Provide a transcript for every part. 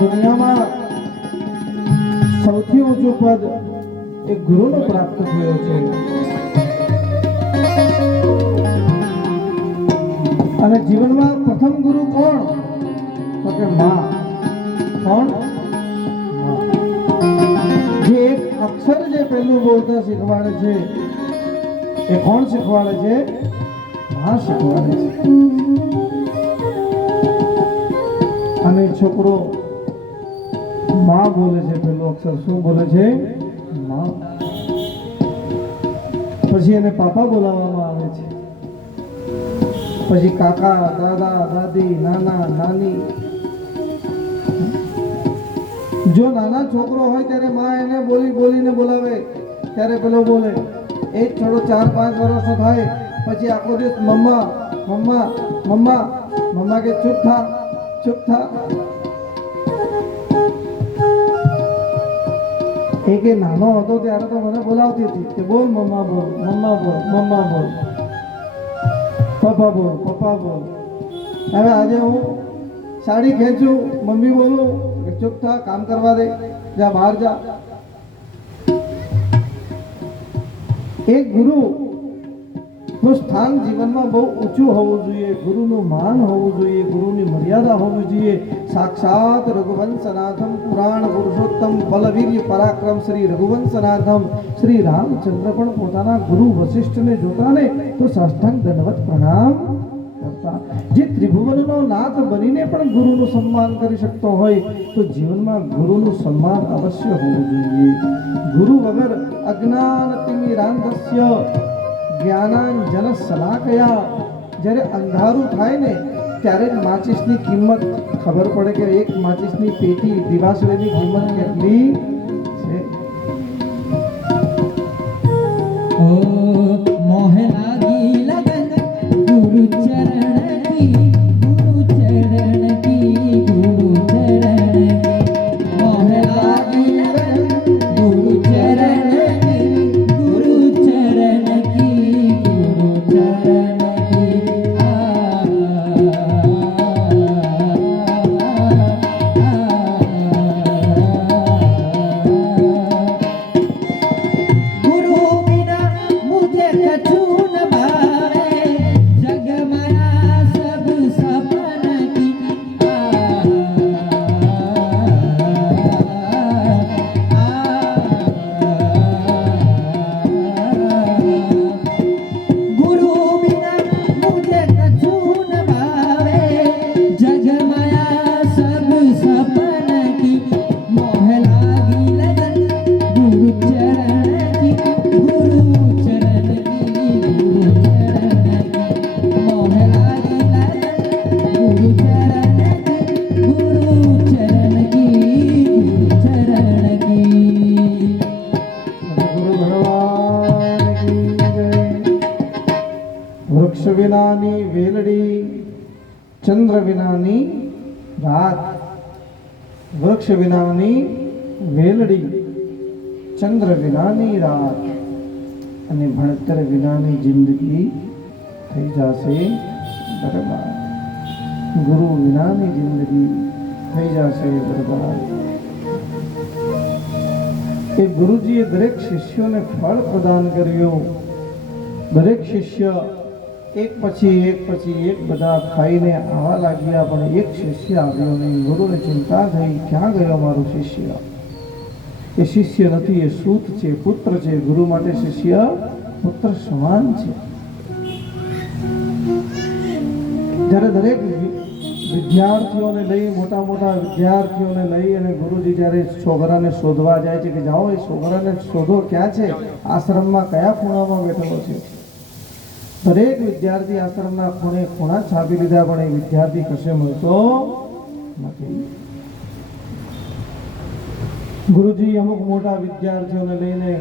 દુનિયામાં સૌથી ઊંચું પદ એ ગુરુનો પ્રાપ્ત થયો છે. અને જીવનમાં પ્રથમ ગુરુ કોણ? તો કે માં. કોણ? જે એક અક્ષર જે પહેલું બોલતા શીખવાડે છે એ કોણ શીખવાડે છે? માં શીખવાડે છે. અને છોકરો માં બોલે છે, પેલું અક્ષર શું બોલે છે? માં. પછી એને પાપા બોલાવવામાં આવે છે, પછી કાકા, દાદા, દાદી, નાના, નાની. જો નાના છોકરો હોય ત્યારે માં એને બોલીને બોલાવે, ત્યારે પેલો બોલે. એ થોડો 4-5 વર્ષનો થાય પછી આખો દિવસ મમ્મા મમ્મા મમ્મા મમ્મા કે ચૂપ થા ચૂપ થા. એ કે નાનો હતો ત્યારે તો મને બોલાવતી હતી કે બોલ મમ્મા બોલ, મમ્મા બોલ, મમ્મા બોલ, પપ્પા બોલ, પપ્પા બોલ. હવે આજે હું સાડી ખેંચું, મમ્મી બોલું કે ચૂપ થા, કામ કરવા દે, જા બહાર જા. એક ગુરુ નું સ્થાન જીવનમાં બહુ ઊંચું હોવું જોઈએ, ગુરુનું માન હોવું જોઈએ, ગુરુની મર્યાદા હોવી જોઈએ. સાક્ષાત રઘુવંશનાથમ પુરાણ પુરુષોત્તમ બલવીર્ય પરાક્રમ શ્રી રઘુવંશનાથમ શ્રી રામચંદ્ર પણ પોતાના ગુરુ વશિષ્ઠને જોતા ને તો સાષ્ટાંગ દંડવત પ્રણામ કરતા. જે ત્રિભુવનનો નાથ બનીને પણ ગુરુનું સન્માન કરી શકતો હોય તો જીવનમાં ગુરુનું સન્માન અવશ્ય હોવું જોઈએ. ગુરુ વગર અજ્ઞાન તિમિરાંધસ્ય જ્ઞાનાંજન શલાકયા. જ્યારે અંધારું થાય ને ત્યારે જ માચિસની કિંમત ખબર પડે કે એક માચિસની પેટી દિવાસળીની કિંમત કેટલી છે. ઓ મોહ લાગી લગન ગુરુ ચરણ કી, ગુરુ ચરણ કી, ગુરુ ચરણ કી. મોહ લાગી લગન ગુરુ ચરણ કી, ગુરુ ચરણ કી, ગુરુ ચરણ કી. गुरु बिना मुझे कछु न भावे, जग माया सब सपन की. गुरु बिना मुझे कछु न भावे, जग माया सब सपन की. मोह लागी लगन गुरु चरण की, गुरु चरण की, गुरु चरण की. मोह लागी लगन गुरु चरण की, गुरु चरण की, गुरु चरण की. ગુરુ ભગવાન કી જય. વૃક્ષ વિનાની વેલડી, ચંદ્ર વિનાની રાત. વૃક્ષ વિનાની વેલડી, ચંદ્ર વિનાની રાત અને ભણતર વિનાની જિંદગી થઈ જશે બરબાદ. ગુરુ વિનાની જિંદગી થઈ જશે બરબાદ. કે ગુરુજીએ દરેક શિષ્યોને ફળ પ્રદાન કર્યું. દરેક શિષ્ય એક પછી એક બધા ખાઈને આવા લાગ્યા, પણ એક શિષ્ય આવ્યો નહીં. ગુરુને ચિંતા થઈ, ક્યાં ગયો મારો શિષ્ય? એ શિષ્ય નથી, એ સૂત છે, પુત્ર છે. ગુરુ માટે શિષ્ય પુત્ર સમાન છે. જ્યારે દરેક વિદ્યાર્થીઓને લઈ, મોટા મોટા વિદ્યાર્થીઓને લઈ અને ગુરુજી જ્યારે છોકરાને શોધવા જાય છે કે જાઓ એ છોકરાને શોધો, ક્યાં છે, આશ્રમમાં કયા ખૂણામાં બેઠેલો છે. દરેક વિદ્યાર્થી આશ્રમના ખૂણે ખૂણા છાપી લીધા, પણ એ વિદ્યાર્થી કશે મળતો નથી. ગુરુજી અમુક મોટા વિદ્યાર્થીઓને લઈને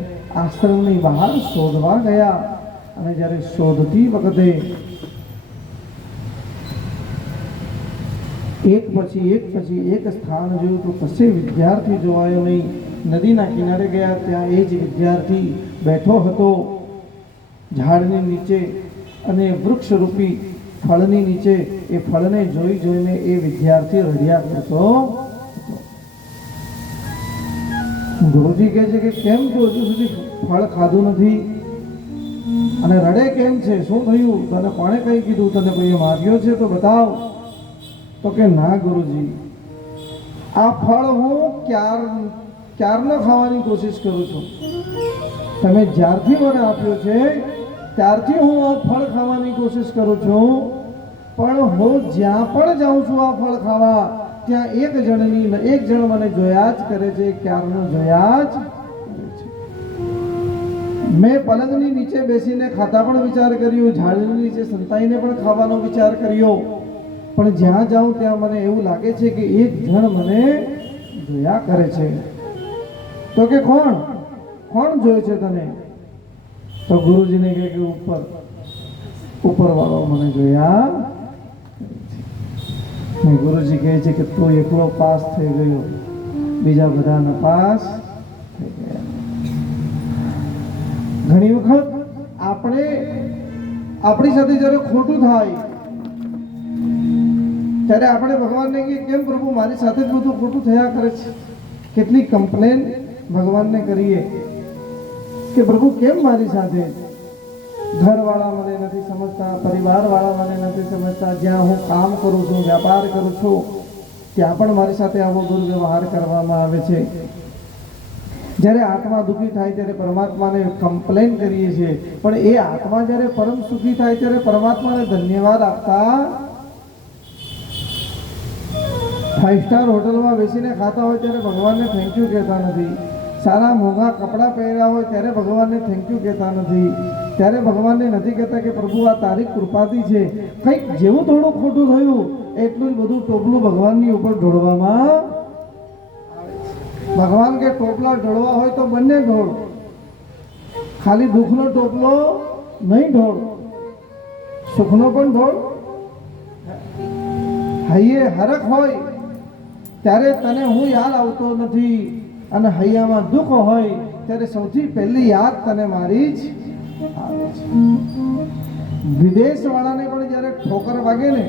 આશ્રમની બહાર શોધવા ગયા અને જ્યારે શોધતી વખતે એક પછી એક સ્થાન જોયું તો કશે વિદ્યાર્થી જોવાયો નહીં. નદીના કિનારે ગયા, ત્યાં એ જ વિદ્યાર્થી બેઠો હતો ઝાડની નીચે અને વૃક્ષરૂપી ફળની નીચે. એ ફળને જોઈને એ વિદ્યાર્થી રડ્યા કરતો હતો. ગુરુજી કહે છે કે કેમ તું હજુ સુધી ફળ ખાધું નથી અને રડે કેમ છે? શું થયું? તને કોણે કંઈ કીધું? તને કોઈએ માર્યો છે તો બતાવ. તો કે ના ગુરુજી, આ ફળ હું ક્યારનો ખાવાની કોશિશ કરું છું. તમે જ્યારથી મને આપ્યો છે ત્યારથી હું આ ફળ ખાવાની કોશિશ કરું છું, પણ હું જ્યાં પણ જાઉં છું આ ફળ ખાવા, ત્યાં એક જણ મને જોયા જ કરે છે, ક્યારનો જોયા જ કરે છે. મેં પલંગની નીચે બેસીને ખાતા પણ વિચાર કર્યો, ઝાડની નીચે સંતાઈને પણ ખાવાનો વિચાર કર્યો, પણ જ્યાં જાઉં ત્યાં મને એવું લાગે છે કે એક જણ મને જોયા કરે છે. તો કે કોણ જોયે છે તને? તો ગુરુજીને કહે કે ઉપરવાળો મને જોયા. ગુરુજી કહે છે કે તું એકલો પાસ થઈ ગયો, બીજા બધા નપાસ થઈ ગયા. ઘણી વખત આપણી સાથે જ્યારે ખોટું થાય ત્યારે આપણે ભગવાનને કહીએ કેમ પ્રભુ મારી સાથે જ બધું ખોટું થયા કરે છે. કેટલી કમ્પ્લેન ભગવાનને કરીએ કે પ્રભુ કેમ મારી સાથે? ઘરવાળા મને નથી સમજતા, પરિવારવાળા મને નથી સમજતા, જ્યાં હું કામ કરું છું, વ્યાપાર કરું છું, ત્યાં પણ મારી સાથે આવો દુર્વ્યવહાર કરવામાં આવે છે. જ્યારે આત્મા દુઃખી થાય ત્યારે પરમાત્માને કમ્પ્લેન કરીએ છીએ, પણ એ આત્મા જ્યારે પરમ સુખી થાય ત્યારે પરમાત્માને ધન્યવાદ આપતા 5 સ્ટાર હોટલમાં બેસીને ખાતા હોય ત્યારે ભગવાનને થેન્ક યુ કહેતા નથી. સારા મોંઘા કપડાં પહેર્યા હોય ત્યારે ભગવાનને થેન્ક યુ કહેતા નથી. ત્યારે ભગવાનને નથી કહેતા કે પ્રભુ આ તારી કૃપાથી છે. કંઈક જેવું થોડું ખોટું થયું એટલું જ બધું ટોપલું ભગવાનની ઉપર ઢોળવામાં. ભગવાન કે ટોપલા ઢોળવા હોય તો બંને ઢોળ, ખાલી દુઃખનો ટોપલો નહીં ઢોળ, સુખનો પણ ઢોળ. હૈયે હરખ હોય ત્યારે તને હું યાદ આવતો નથી, અને હૈયામાં દુઃખ હોય ત્યારે સૌથી પહેલી યાદ તને મારી જ આવે છે. વિદેશવાળાને પણ જ્યારે ઠોકર વાગે ને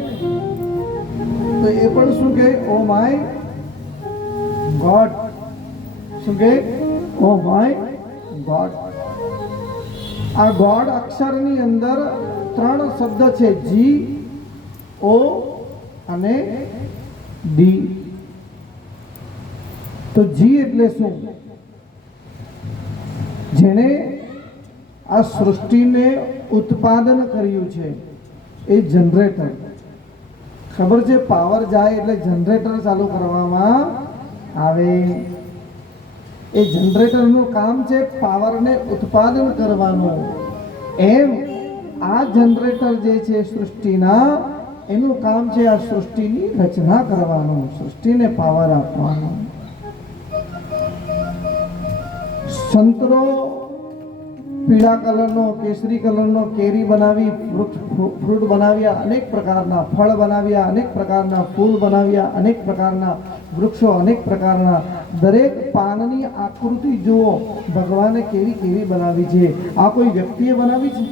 તો એ પણ શું કહે? Oh my God. શું કહે? Oh my God. આ ગોડ અક્ષરની અંદર 3 શબ્દ છે, જી, ઓ અને ડી. તો જી એટલે શું? જેણે આ સૃષ્ટિને ઉત્પાદન કર્યું છે એ જનરેટર. ખબર છે, પાવર જાય એટલે જનરેટર ચાલુ કરવામાં આવે. એ જનરેટરનું કામ છે પાવરને ઉત્પાદન કરવાનું. એમ આ જનરેટર જે છે સૃષ્ટિના, એનું કામ છે આ સૃષ્ટિની રચના કરવાનું, સૃષ્ટિને પાવર આપવાનું. સંતરો પીળા કલરનો, કેસરી કલરનો કેરી બનાવી, ફ્રૂટ બનાવ્યા, અનેક પ્રકારના ફળ બનાવ્યા, અનેક પ્રકારના ફૂલ બનાવ્યા, અનેક પ્રકારના વૃક્ષો, અનેક પ્રકારના. દરેક પાનની આકૃતિ જુઓ ભગવાને કેવી કેવી બનાવી છે. આ કોઈ વ્યક્તિએ બનાવી છે?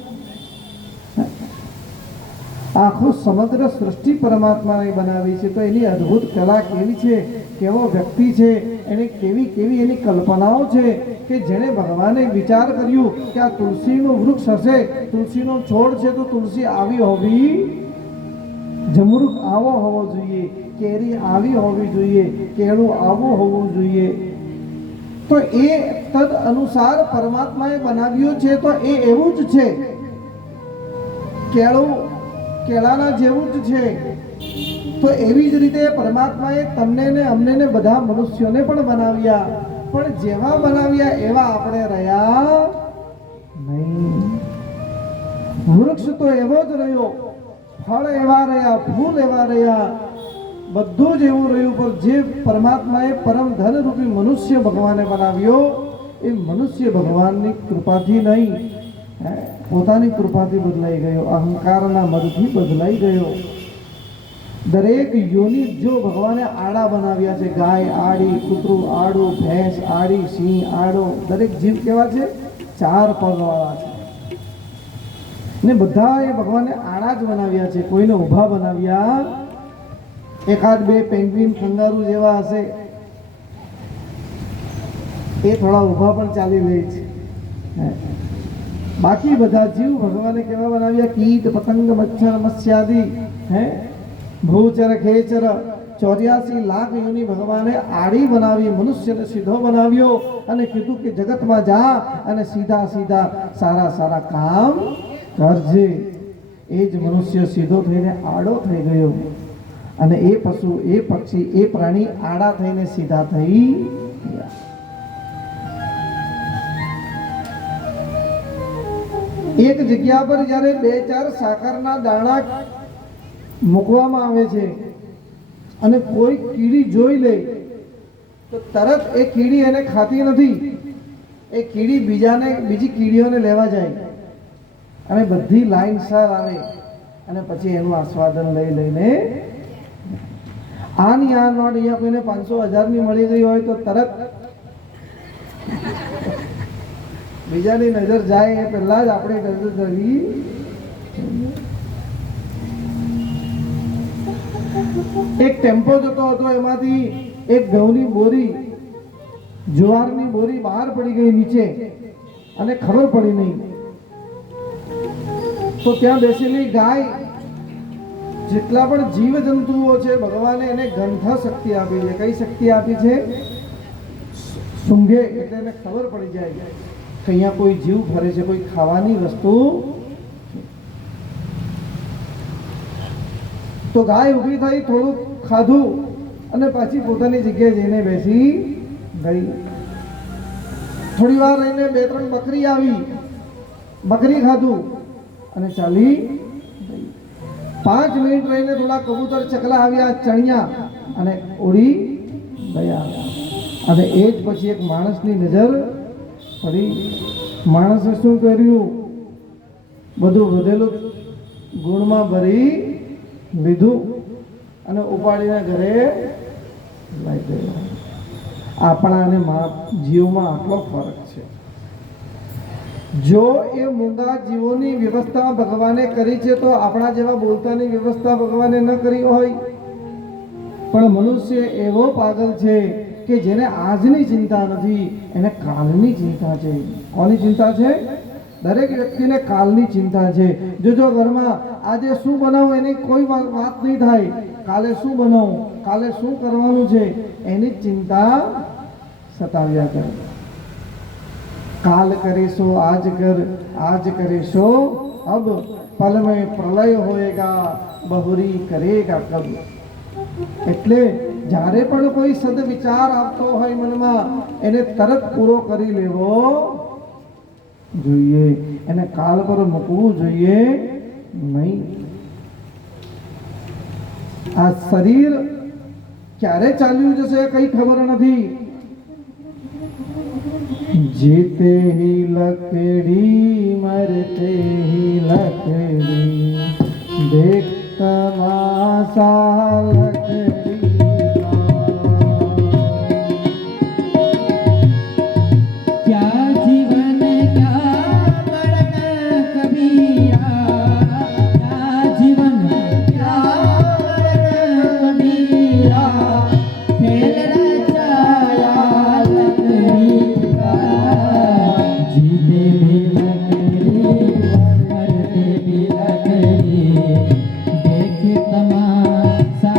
આખું સમગ્ર સૃષ્ટિ પરમાત્માએ બનાવી છે. તો એની અદ્ભુત કલા કેવી છે, કેવો વ્યક્તિ છે, એને કેવી કેવી એની કલ્પનાઓ છે કે જેણે ભગવાને વિચાર કર્યું કે આ તુલસીનું વૃક્ષ હશે, તુલસીનો છોડ છે તો તુલસી આવી હોવી, જમરૂખ આવો હોવો જોઈએ, કેરી આવી હોવી જોઈએ, કેળું આવું હોવું જોઈએ. તો એ તદ અનુસાર પરમાત્માએ બનાવ્યું છે. તો એ એવું જ છે, કેળાના જેવું જ છે. તો એવી જ રીતે પરમાત્માએ તમને ને અમને ને બધા મનુષ્યોને પણ બનાવ્યા, પણ જેવા બનાવ્યા એવા આપણે રહ્યા નહીં. વૃક્ષ તો એવો જ રહ્યો, ફળ એવા રહ્યા, ફૂલ એવા રહ્યા, બધું જ એવું રહ્યું. પણ જે પરમાત્માએ પરમ ધન રૂપી મનુષ્ય ભગવાને બનાવ્યો એ મનુષ્ય ભગવાનની કૃપાથી નહીં, પોતાની કૃપાથી બદલાઈ ગયો, અહંકારના મદથી બદલાઈ ગયો. દરેક યોનિ જો ભગવાને આડા બનાવ્યા છે, ગાય આડી, કૂતરું આડું, ભેંસ આડી, સિંહ આડો, દરેક જીવ કેવા છે? 4 પગવાળા છે. ને બધા એ ભગવાને આડા જ બનાવ્યા છે, કોઈને ઊભા બનાવ્યા. એકાદ બે પેંગ્વિન, કંગારૂ જેવા હશે, એ થોડા ઊભા પણ ચાલી લે છે. હે. બાકી બધા જીવ ભગવાને કેવા બનાવ્યા? કીટ પતંગ મચ્છર મત્સ્યાદિ, હે, ભૂચર ખેચર 84 લાખ યોની ભગવાને આડી બનાવી, મનુષ્યને સીધો બનાવ્યો અને કીધું કે જગતમાં જા અને સીધા સીધા સારા સારા કામ કરજે. એ જ મનુષ્ય સીધો થઈને આડો થઈ ગયો અને એ પશુ, એ પક્ષી, એ પ્રાણી આડા થઈને સીધા થઈ ગયા. એક જગ્યા પર જ્યારે 2-4 સાકરના દાણા મૂકવામાં આવે છે અને કોઈ કીડી જોઈ લે તો તરત એ કીડી એને ખાતી નથી. એ કીડી બીજી કીડીઓને લેવા જાય અને બધી લાઈનસર આવે અને પછી એનું આસ્વાદન લઈને આની આ નોટ અહીંયા કોઈને 500,000 ની મળી ગઈ હોય તો તરત બીજાની નજર જાય એ પહેલા જ આપણે નજર કરી. એક ટેમ્પો જતો હતો, એમાંથી એક ઘઉંની બોરી, જુવારની બોરી બહાર પડી ગઈ નીચે અને ખબર પડી નહીં. તો ત્યાં બેસેલી ગાય, જેટલા પણ જીવ જંતુઓ છે, ભગવાને એને ગંધ શક્તિ આપી છે. કઈ શક્તિ આપી છે? સૂંઘે એટલે એને ખબર પડી જાય કે અહીંયા કોઈ જીવ ફરે છે, કોઈ ખાવાની વસ્તુ. તો ગાય ઊભી થઈ, થોડું ખાધું અને પાછી પોતાની જગ્યાએ જઈને બેસી ગઈ. થોડી વાર રહીને 2-3 બકરી આવી, બકરી ખાધું અને ચાલી ગઈ. 5 મિનિટ રહીને થોડા કબૂતર ચકલા આવ્યા, ચણ્યા અને ઉડી ગયા. અને એ જ પછી એક માણસની નજર પડી. માણસે શું કર્યું? બધું વધેલું ગુણમાં ભરી લીધું અને ઉપાડીને ઘરે લઈ ગયો. આપણા અને જીવમાં આટલો ફરક છે. જો એ મૂંગા જીવોની વ્યવસ્થા ભગવાને કરી છે તો આપણા જેવા બોલતાની વ્યવસ્થા ભગવાને ન કરી હોય. પણ મનુષ્ય એવો પાગલ છે કે જેને આજની ચિંતા નથી, એને કાલની ચિંતા છે. કોની ચિંતા છે? દરેક વ્યક્તિને કાલની ચિંતા છે. જો ઘરમાં આજે શું બનાવું એની કોઈ વાત નહીં થાય, કાલે શું બનાવું, કાલે શું કરવાનું છે એની ચિંતા સતાવ્યા કરે. काल करे सो आज कर, आज करे सो अब, पल में प्रलय होएगा, बहुरी करेगा कब. એટલે જ્યારે પણ કોઈ સદવિચાર આવતો હોય મનમાં, એને તરત પૂરો કરી લેવો જોઈએ. એને કાલ પર મૂકવું જોઈએ નહીં. આ શરીર ક્યારે ચાલ્યું જશે કઈ ખબર નથી. जीते ही लकड़ी मरते ही लकड़ी, देख तमाशा लकड़ी. क्या जीवन क्या मरण कबीरा, क्या जीवन क्या मरण कबीरा, खेल रचाया लकड़ी. जीते भी लकड़ी मरते भी लकड़ी, देख तमाशा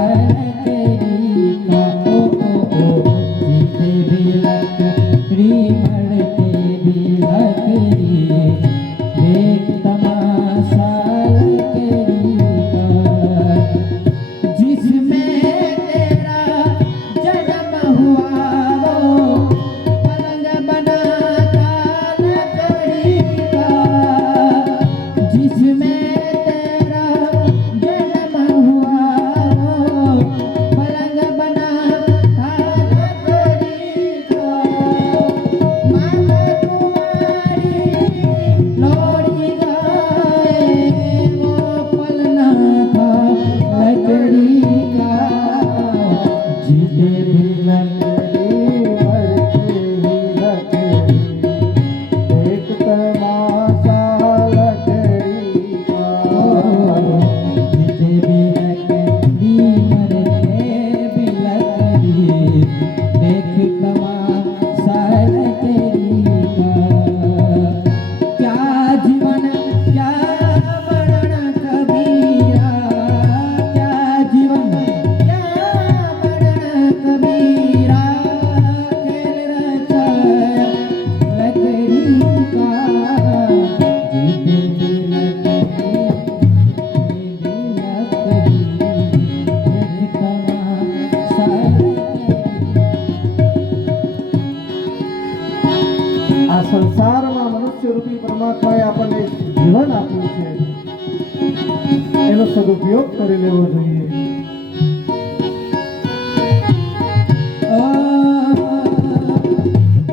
ઉપયોગ કરી લેવો જોઈએ.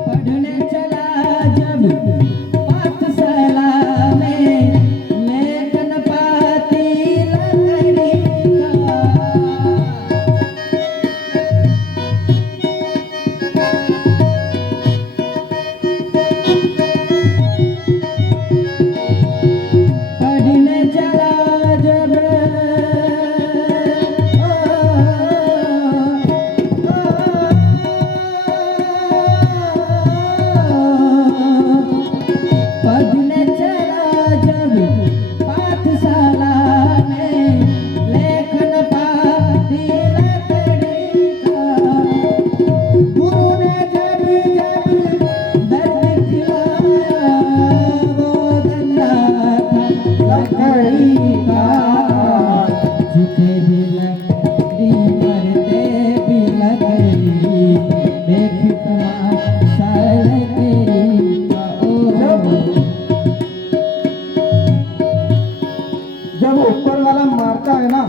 पढ़ने चला जब पाठशाला में लेखन पाती लकड़ी का पढ़ने चला जब पढ़ने चला जब पाठशाला में लेखन पाती लकड़ी का गुरु ने जब जब दर्द खिलाया वो धंधा था लकड़ी का जीते भी लकड़ी मरते भी लकड़ी देख साल तेरी का जब ऊपर वाला मारता है ना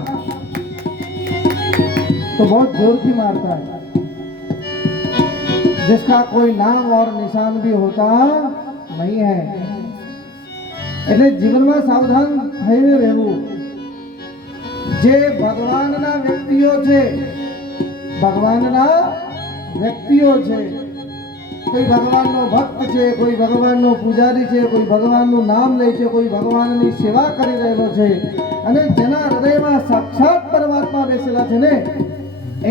तो बहुत जोर की मारता है, जिसका कोई नाम और निशान भी होता नहीं है. એટલે જીવનમાં સાવધાન થઈને રહેવું. જે ભગવાનના વ્યક્તિઓ છે, ભગવાનના વ્યક્તિઓ છે, કોઈ ભગવાનનો ભક્ત છે, કોઈ ભગવાનનો પૂજારી છે, કોઈ ભગવાનનું નામ લે છે, કોઈ ભગવાનની સેવા કરી રહેલો છે અને જેના હૃદયમાં સાક્ષાત પરમાત્મા બેસેલા છે ને,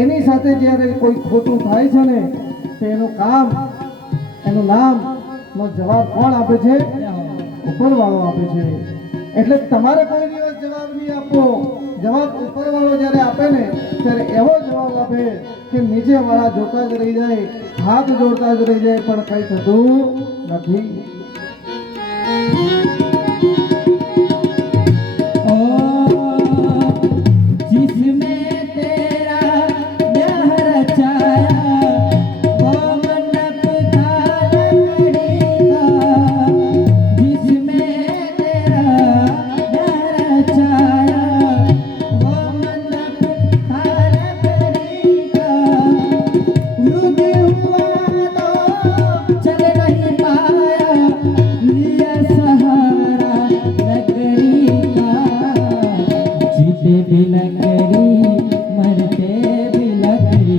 એની સાથે જ્યારે કોઈ ખોટું થાય છે ને, તો એનું કામ, એનું નામનો જવાબ કોણ આપે છે? ઉપરવાળો આપે છે. એટલે તમારે કોઈ દિવસ જવાબ નહીં આપવો. જવાબ ઉપરવાળો જ્યારે આપે ને ત્યારે એવો જવાબ આપે કે નીચેવાળા જોતા જ રહી જાય, હાથ જોડતા જ રહી જાય, પણ કંઈ થતું નથી. जिसमें तेरा ब्याह रचाया वो मंडप था लकड़ी का जिसमें तेरा ब्याह रचाया वो मंडप था लकड़ी का वृद्ध हुआ तो चल नहीं पाया लिया सहारा लकड़ी का जीते भी लकड़ी मरते भी लकड़ी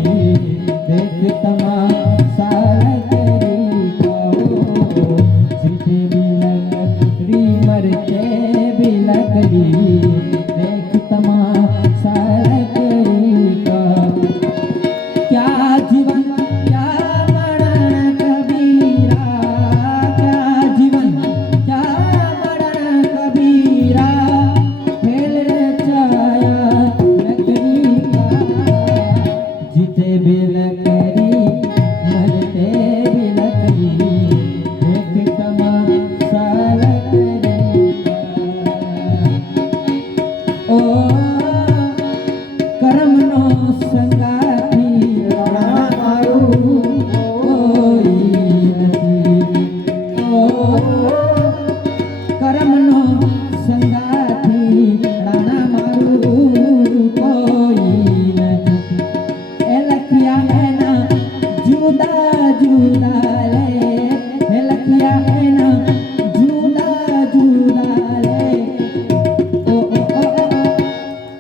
देख तमाशा लकड़ी का जीते भी लकड़ी मरते भी लकड़ी देख तमाशा लकड़ी का क्या जीवन क्या मरण कबीरा क्या जीवन क्या मरण कबीरा खेल रचाया लकड़ी का जीते भी लकड़ी मरते भी लकड़ी देख तमाशा लकड़ी का ओ करमनो संगाती राणा मारू कोई नहीं ओ करमनो संगाती राणा मारू कोई नहीं ए लखिया है ना जुदा जुदा ले ए लखिया है ना जुदा जुदा ले ओ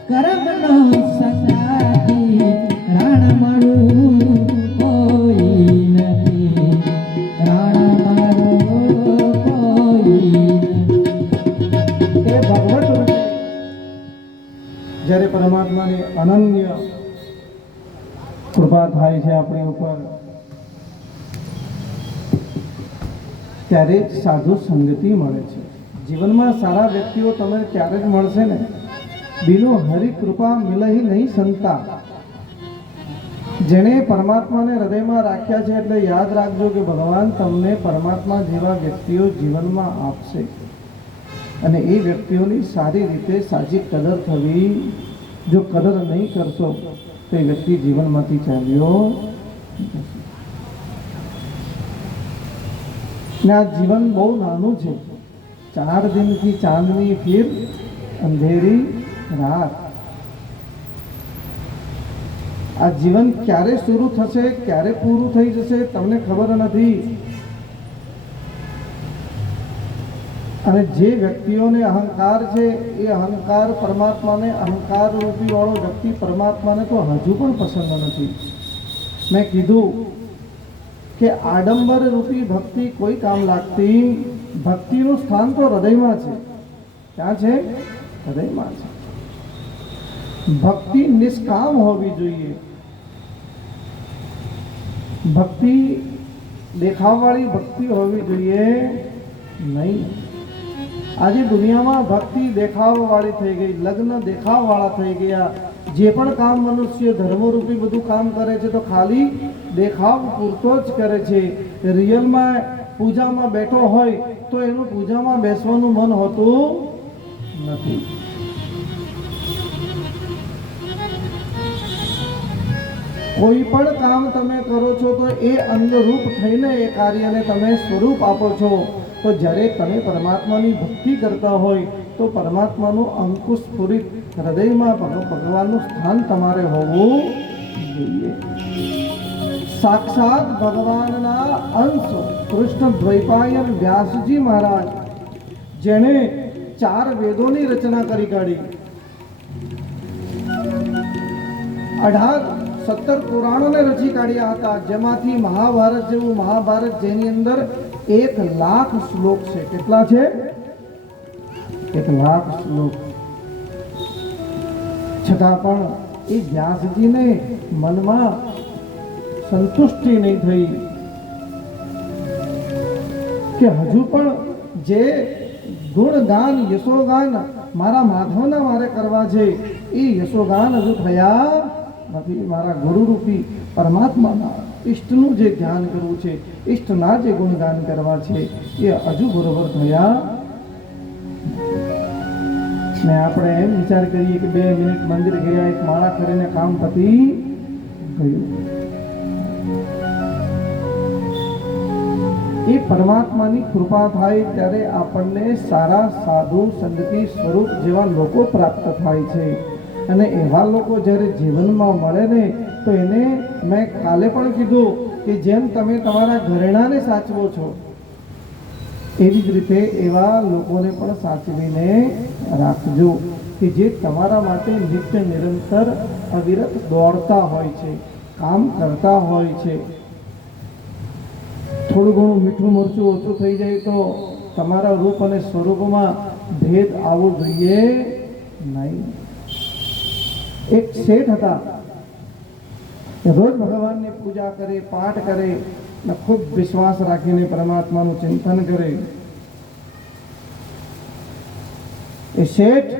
करमनो संगाती राणा मारू कोई नहीं राणा मारू कोई नहीं એ ભગવત રૂપે જ્યારે પરમાત્માની અનન્ય કૃપા થાય છે આપણી ઉપર, ત્યારે જ સાધુ સંગતિ મળે છે. જીવનમાં સારા વ્યક્તિઓ તમને ત્યારે જ મળશે ને, બિનો હરિ કૃપા મિલહી નહીં સંતા. જેણે પરમાત્માને હૃદયમાં રાખ્યા છે, એટલે યાદ રાખજો કે ભગવાન તમને પરમાત્મા જેવા વ્યક્તિઓ જીવનમાં આપશે અને એ વ્યક્તિઓની સારી રીતે સાચી કદર થવી. જો કદર નહીં કરશો તો એ વ્યક્તિ જીવનમાંથી ચાલ્યો જશે. ને આ જીવન બહુ નાનું છે. 4 दिन की चांदनी फिर अंधेरी रात. આ જીવન ક્યારે શરૂ થશે, ક્યારે પૂરું થઈ જશે તમને ખબર નથી. અને જે વ્યક્તિઓને અહંકાર છે એ અહંકાર પરમાત્માને, અહંકાર રૂપી વાળો વ્યક્તિ પરમાત્માને તો હજુ પણ પસંદ નથી. મેં કીધું કે આડંબર રૂપી ભક્તિ કોઈ કામ લાગતી. ભક્તિનું સ્થાન તો હૃદયમાં છે. ક્યાં છે? હૃદયમાં છે. ભક્તિ નિષ્કામ હોવી જોઈએ. ભક્તિ દેખાવવાળી ભક્તિ હોવી જોઈએ નહીં. આજે દુનિયામાં ભક્તિ દેખાવવાળી થઈ ગઈ, લગ્ન દેખાવવાળા થઈ ગયા. જે પણ કામ મનુષ્ય ધર્મરૂપી બધું કામ કરે છે તો ખાલી દેખાવ પૂરતો જ કરે છે. રિયલમાં પૂજામાં બેઠો હોય તો એનું પૂજામાં બેસવાનું મન હોતું નથી. કોઈ પણ કામ તમે કરો છો તો એ અંગરૂપ થઈને એ કાર્યને તમે સ્વરૂપ આપો છો. તો જ્યારે તમે પરમાત્માની ભક્તિ કરતા હોય તો પરમાત્માનું અંકુશ સ્ફુરિત હૃદયમાં ભગવાનનું સ્થાન તમારે હોવું જોઈએ. સાક્ષાત ભગવાનના અંશ કૃષ્ણ દ્વૈપાયન વ્યાસજી મહારાજ, જેણે 4 વેદોની રચના કરી કાઢી, 17 પુરાણોને રચી કાઢ્યા હતા, જેમાંથી મહાભારત જેવું મહાભારત, જેની અંદર 1,00,000 શ્લોક છે. કેટલા છે? 1,00,000 શ્લોક. છતાં પણ એ વ્યાસજીને મનમાં સંતુષ્ટિ નહીં થઈ કે હજુ પણ જે ગુણગાન યશોગાન મારા માધવના મારે કરવા છે એ યશોગાન હજુ થયા નથી. મારા ગુરુરૂપી પરમાત્માના ઈષ્ટનું જે ધ્યાન કરવું છે, ઈષ્ટના જે ગુણગાન કરવા છે એ હજુ બરોબર થયા. ને આપણે એમ વિચાર કરીએ કે 2 મિનિટ મંદિર ગયા, એક માળા કરીને કામ પતી ગયું. એ પરમાત્માની કૃપા થાય ત્યારે આપણને સારા સાધુ સંગતિ સ્વરૂપ જેવા લોકો પ્રાપ્ત થાય છે. અને એવા લોકો જ્યારે જીવનમાં મળે ને તો એને મેં કાલે પણ કીધું કે જેમ તમે તમારા ઘરેણાને સાચવો છો એવી જ રીતે એવા લોકોને પણ સાચવીને રાખજો કે જે તમારા માટે નિત્ય નિરંતર અવિરત દોડતા હોય છે, કામ કરતા હોય છે. થોડું ઘણું મીઠું મરચું ઓછું થઈ જાય તો તમારા રૂપ અને સ્વરૂપમાં ભેદ આવવો જોઈએ નહીં. એક શેઠ હતા, રોજ ભગવાનની પૂજા કરે, પાઠ કરે, ખૂબ વિશ્વાસ રાખીને પરમાત્માનું ચિંતન કરે. એ શેઠ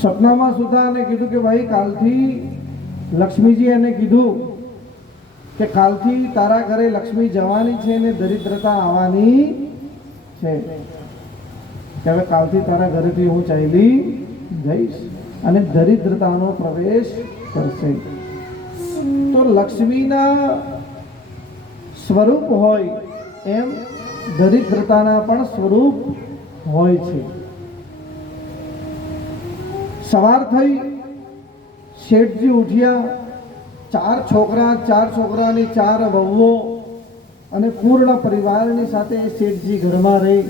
સપનામાં સુધા અને કીધું કે ભાઈ કાલથી લક્ષ્મીજી એને કીધું કે કાલથી તારા ઘરે લક્ષ્મી જવાની છે ને દરિદ્રતા આવવાની છે, કે હવે કાલથી તારા ઘરેથી હું ચાલી જઈશ અને દરિદ્રતાનો પ્રવેશ કરશે. તો લક્ષ્મીના સ્વરૂપ હોય એમ દરિદ્રતાના પણ સ્વરૂપ હોય છે. સવાર થઈ, શેઠજી ઉઠ્યા, 4 છોકરા, 4 છોકરાની 4 વહુઓ અને પૂર્ણ પરિવારની સાથે શેઠજી ઘરમાં રહી.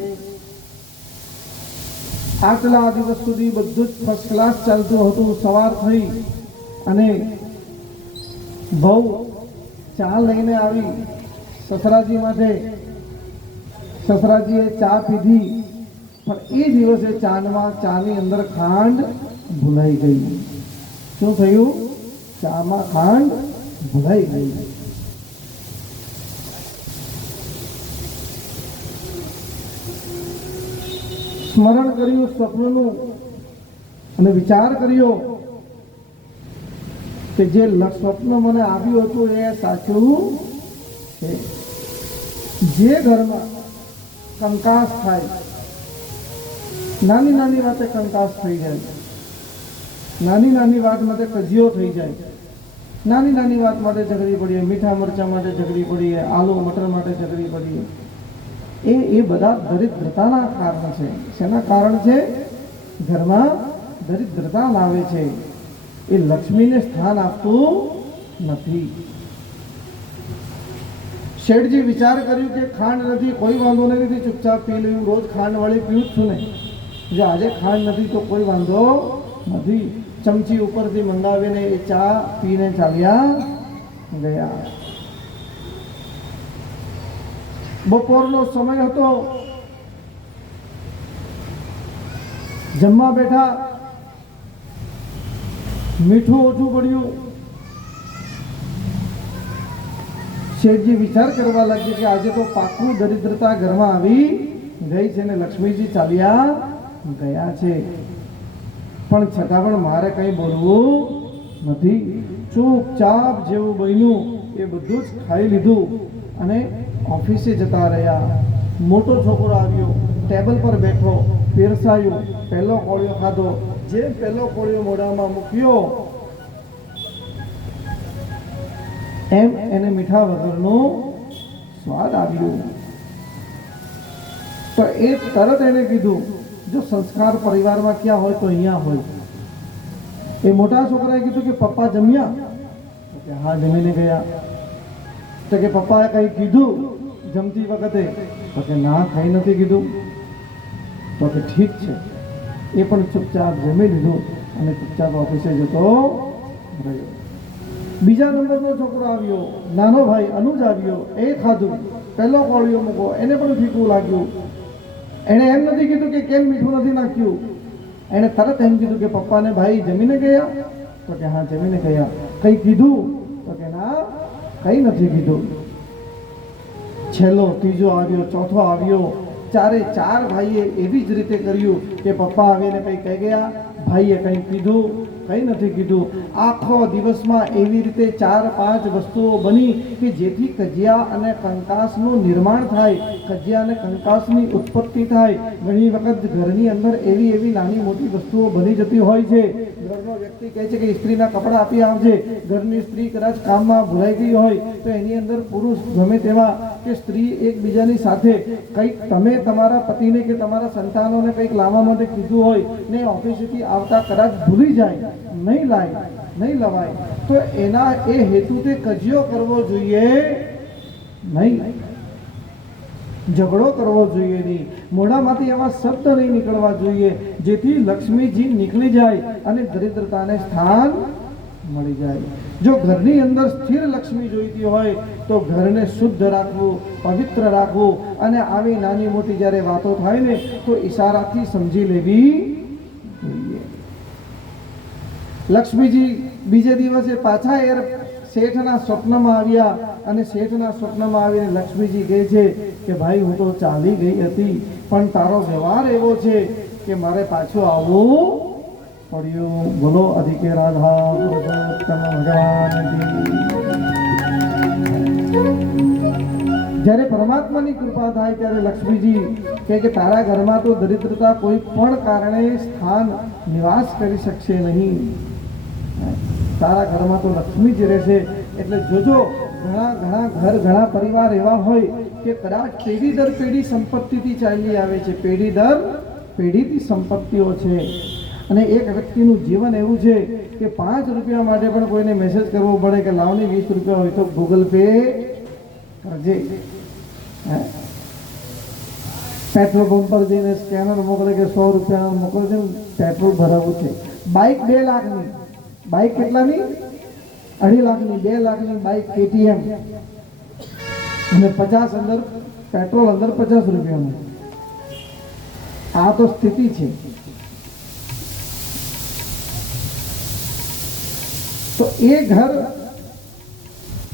આટલા દિવસ સુધી બધું જ ફર્સ્ટ ક્લાસ ચાલતું હતું. સવાર થઈ અને બહુ ચા લઈને આવી સસરાજી માટે. સસરાજીએ ચા પીધી, પણ એ દિવસે ચાની અંદર ખાંડ ભૂલાઈ ગઈ. શું થયું? ચામાં ખાંડ ભૂલાઈ ગઈ. સ્મરણ કર્યું સ્વપ્નનું અને વિચાર કર્યો કે જે સ્વપ્ન મને આવ્યું હતું એ સાચું છે. જે ઘરમાં કંકાસ થાય, નાની નાની વાતે કંકાસ થઈ જાય, નાની નાની વાત માટે કજિયો થઈ જાય, નાની નાની વાત માટે ઝઘડી પડીએ, મીઠા મરચા માટે ઝઘડી પડીએ, આલુ મટર માટે ઝઘડી પડીએ, એ બધા દરિદ્રતાના કારણ છે. શેના કારણ છે? ઘરમાં દરિદ્રતા લાવે છે. એ લક્ષ્મીને સ્થાન આપતું નથી. શેઠજી વિચાર કર્યું કે ખાંડ નથી, કોઈ વાંધો નથી, ચૂપચાપ પી લેવું, રોજ ખાંડ વાળી પીવું જ છું ને, જો આજે ખાંડ નથી તો કોઈ વાંધો નથી. ચમચી ઉપરથી મંગાવીને એ ચા પીને ચાલ્યા ગયા. બપોરનો સમય હતો, જમવા બેઠા, મીઠું ઓછું પડ્યું. શેઠજી વિચાર કરવા લાગ્યા કે આજે તો પાકું દરિદ્રતા ઘરમાં આવી ગઈ છે ને લક્ષ્મીજી ચાલ્યા ગયા છે, પણ છતાં પણ મારે કંઈ બોલવું નથી. ચૂપચાપ જેવું બન્યું એ બધું જ ખાઈ લીધું અને ઓફિસે જતા રહ્યા. મોટો છોકરો આવ્યો, ટેબલ પર બેઠો, પીરસાયું, પહેલો કોળિયો ખાધો. જે પહેલો કોળિયો મોઢામાં મૂક્યો એમ એને મીઠા વગરનો સ્વાદ આવ્યો. તો એ તરત એને કીધું, જો સંસ્કાર પરિવારમાં ક્યાં હોય તો અહીંયા હોય. એ મોટા છોકરાએ કીધું કે પપ્પા જમ્યા? તો કે હા, જમીને ગયા. તો કે પપ્પાએ કંઈ કીધું જમતી વખતે? તો કે ના, કંઈ નથી કીધું. તો કે ઠીક છે. એ પણ ચૂપચાપ જમી લીધું અને ચૂપચાપ ઓફિસે જતો રહ્યો. બીજા નંબરનો છોકરો આવ્યો, નાનો ભાઈ અનુજ આવ્યો, એ ખાધું, પહેલો કોળિયો મૂકો, એને પણ ફીકું લાગ્યું. એણે એમ નથી કીધું કે કેમ મીઠું નથી નાખ્યું, એણે તરત એમ કીધું કે પપ્પાને ભાઈ જમીને ગયા? તો કે હા, જમીને ગયા. કંઈ કીધું? તો કે ના, કંઈ નથી કીધું. છેલ્લો ત્રીજો આવ્યો, ચોથો આવ્યો, ચારે ચાર ભાઈએ એવી જ રીતે કર્યું કે પપ્પા આવીને કંઈ કહી ગયા, ભાઈએ કંઈ કીધું? કંઈ નથી કીધું. આખો દિવસમાં એવી રીતે 4-5 વસ્તુઓ બની કે જેથી કજિયા અને કંકાસનું નિર્માણ થાય, કજિયા અને કંકાસની ઉત્પત્તિ થાય. ઘણી વખત ઘરની અંદર એવી નાની મોટી વસ્તુઓ બની જતી હોય છે. ઘરનો વ્યક્તિ કહે છે કે સ્ત્રીના કપડાં આપી આવજે. ઘરની સ્ત્રી કદાચ કામમાં ભૂલાઈ ગઈ હોય તો એની અંદર પુરુષ ગમે તેવા કે સ્ત્રી એકબીજાની સાથે કંઈક તમે તમારા પતિને કે તમારા સંતાનોને કંઈક લાવવા માટે કીધું હોય ને ઓફિસેથી આવતા કદાચ ભૂલી જાય, નહીં લવાય, તો એના એ હેતુથી કજિયો કરવો જોઈએ નહીં, ઝઘડો કરવો જોઈએ નહીં, મોઢામાંથી એવા શબ્દ નહીં નીકળવા જોઈએ જેથી લક્ષ્મીજી નીકળી જાય અને દરિદ્રતાને સ્થાન મળી જાય. જો ઘરની અંદર સ્થિર લક્ષ્મી જોઈતી હોય તો ઘરને શુદ્ધ રાખવું, પવિત્ર રાખવું અને આવી નાની મોટી જ્યારે વાતો થાય ને તો ઈશારાથી સમજી લેવી જોઈએ. લક્ષ્મીજી બીજે દિવસે પાછા શેઠના સ્વપ્નમાં આવ્યા અને શેઠના સ્વપ્નમાં આવીને લક્ષ્મીજી કહે છે કે ભાઈ, હું તો ચાલી ગઈ હતી પણ તારો વ્યવહાર એવો છે કે મારે પાછું આવવું પડ્યું. બોલો અધિકે રાધા પુરુષોત્તમ ભગવાન કી. જ્યારે પરમાત્માની કૃપા થાય ત્યારે લક્ષ્મીજી કહે કે તારા ઘરમાં તો દરિદ્રતા કોઈ પણ કારણે સ્થાન નિવાસ કરી શકશે નહીં, તારા ઘરમાં તો લક્ષ્મી જ રહેશે. એટલે જોજો, ઘણા ઘર, ઘણા પરિવાર એવા હોય કે કદાચ પેઢી દર પેઢી સંપત્તિથી ચાલી આવે છે, પેઢી દર પેઢીથી સંપત્તિઓ છે. અને એક વ્યક્તિનું જીવન એવું છે કે 5 રૂપિયા માટે પણ કોઈને મેસેજ કરવો પડે કે લાવની 20 રૂપિયા હોય તો ગૂગલ પે કરજે. પેટ્રોલ પંપ પર જઈને સ્કેનર મોકલે કે 100 રૂપિયા મોકલે છે, પેટ્રોલ ભરાવવું છે. બાઇક 2 લાખની, બાઇક કેટલાની? 2.5 લાખની, 2 લાખની બાઇક KTM અને 50 અંદર પેટ્રોલ, અંદર 50 રૂપિયાનું. આ તો સ્થિતિ છે. તો એ ઘર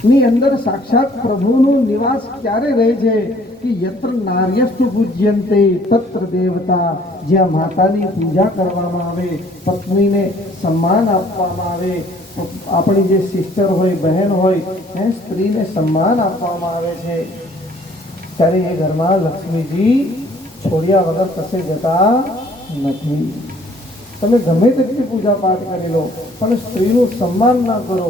ની અંદર સાક્ષાત પ્રભુનું નિવાસ ક્યારે રહે છે કે યત્ર નાર્યસ્તુ પૂજ્યંતે તત્ર દેવતા. જ્યાં માતાની પૂજા કરવામાં આવે, પત્નીને સન્માન આપવામાં આવે, આપણી જે સિસ્ટર હોય, બહેન હોય, સ્ત્રીને સન્માન આપવામાં આવે છે, ત્યારે એ ઘરમાં લક્ષ્મીજી છોડ્યા વગર કશે જતા નથી. તમે ગમે તેટલી પૂજા પાઠ કરી લો પણ સ્ત્રીનું સન્માન ના કરો,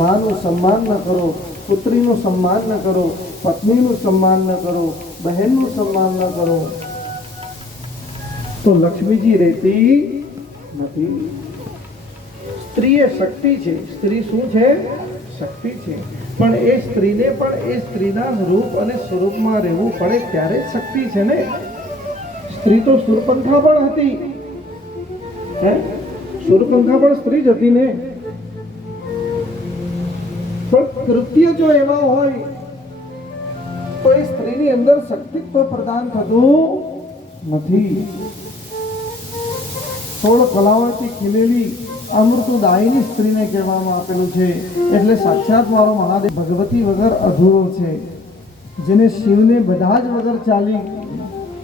માનું સન્માન ન કરો, પુત્રીનું સન્માન ન કરો, પત્નીનું સન્માન ન કરો, બહેનનું સન્માન ન કરો તો લક્ષ્મીજી રહેતી નથી. સ્ત્રી એ શક્તિ છે. સ્ત્રી શું છે? શક્તિ છે. પણ એ સ્ત્રીને પણ એ સ્ત્રીના રૂપ અને સ્વરૂપમાં રહેવું પડે ત્યારે જ શક્તિ છે ને. સ્ત્રી તો શૂરપંખા પણ હતી, હે? શૂરપંખા પણ સ્ત્રી જ હતી ને. પણ કૃત્ય જો એવા હોય તો એ સ્ત્રીની અંદર શક્તિત્વ પ્રદાન થતું નથી. 16 કલાઓથી ખીલેલી અમૃતદાયિની સ્ત્રીને કહેવામાં આપેલું છે. એટલે સાક્ષાત મારો મહાદેવ ભગવતી વગર અધૂરો છે. જેને શિવને બધા જ વગર ચાલી,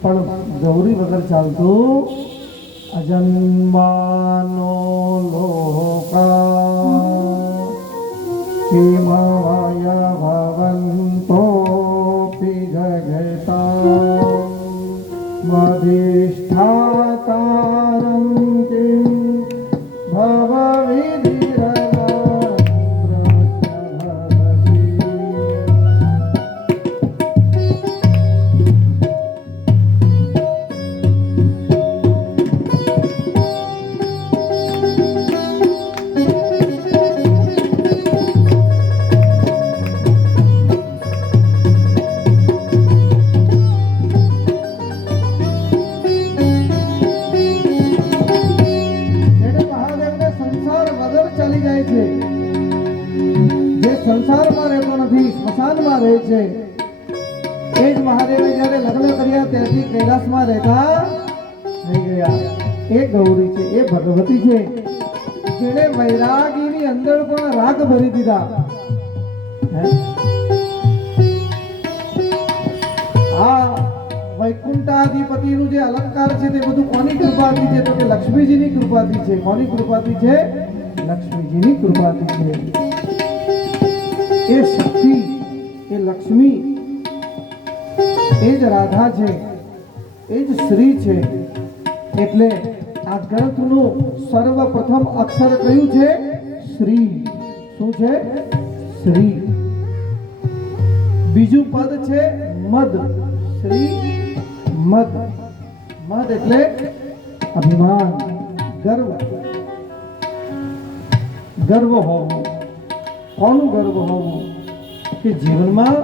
પણ ગૌરી વગર ચાલતું અજન્માનો લોકા કિમવાય ભવંતોપી જગતા મધિષ્ઠાતારં કિં સંસારમાં રહેતો નથી, સ્મશાનમાં રહે છે. એ જ મહાદેવે જ્યારે લગ્ન કર્યા ત્યાંથી કૈલાસમાં રહેતા થઈ ગયા. એ ગૌરી છે, એ ભગવતી છે, જેણે વૈરાગીની અંદર પણ રાગ ભરી દીધા. આ વૈકુંઠાધિપતિનું જે અલંકાર છે તે બધું કોની કૃપાથી છે? તો કે લક્ષ્મીજીની કૃપાથી છે. કોની કૃપાથી છે? લક્ષ્મીજીની કૃપાથી છે. એ શક્તિ, એ લક્ષ્મી, એ જ રાધા છે, એ જ શ્રી છે. એટલે આ ગ્રંથનું સર્વપ્રથમ અક્ષર કયું છે? શ્રી. શું છે? શ્રી. બીજું પદ છે મદ. શ્રી મદ. મદ એટલે અભિમાન, ગર્વ. ગર્વ હોવું. કોનું ગર્વ હોવું? કે જીવનમાં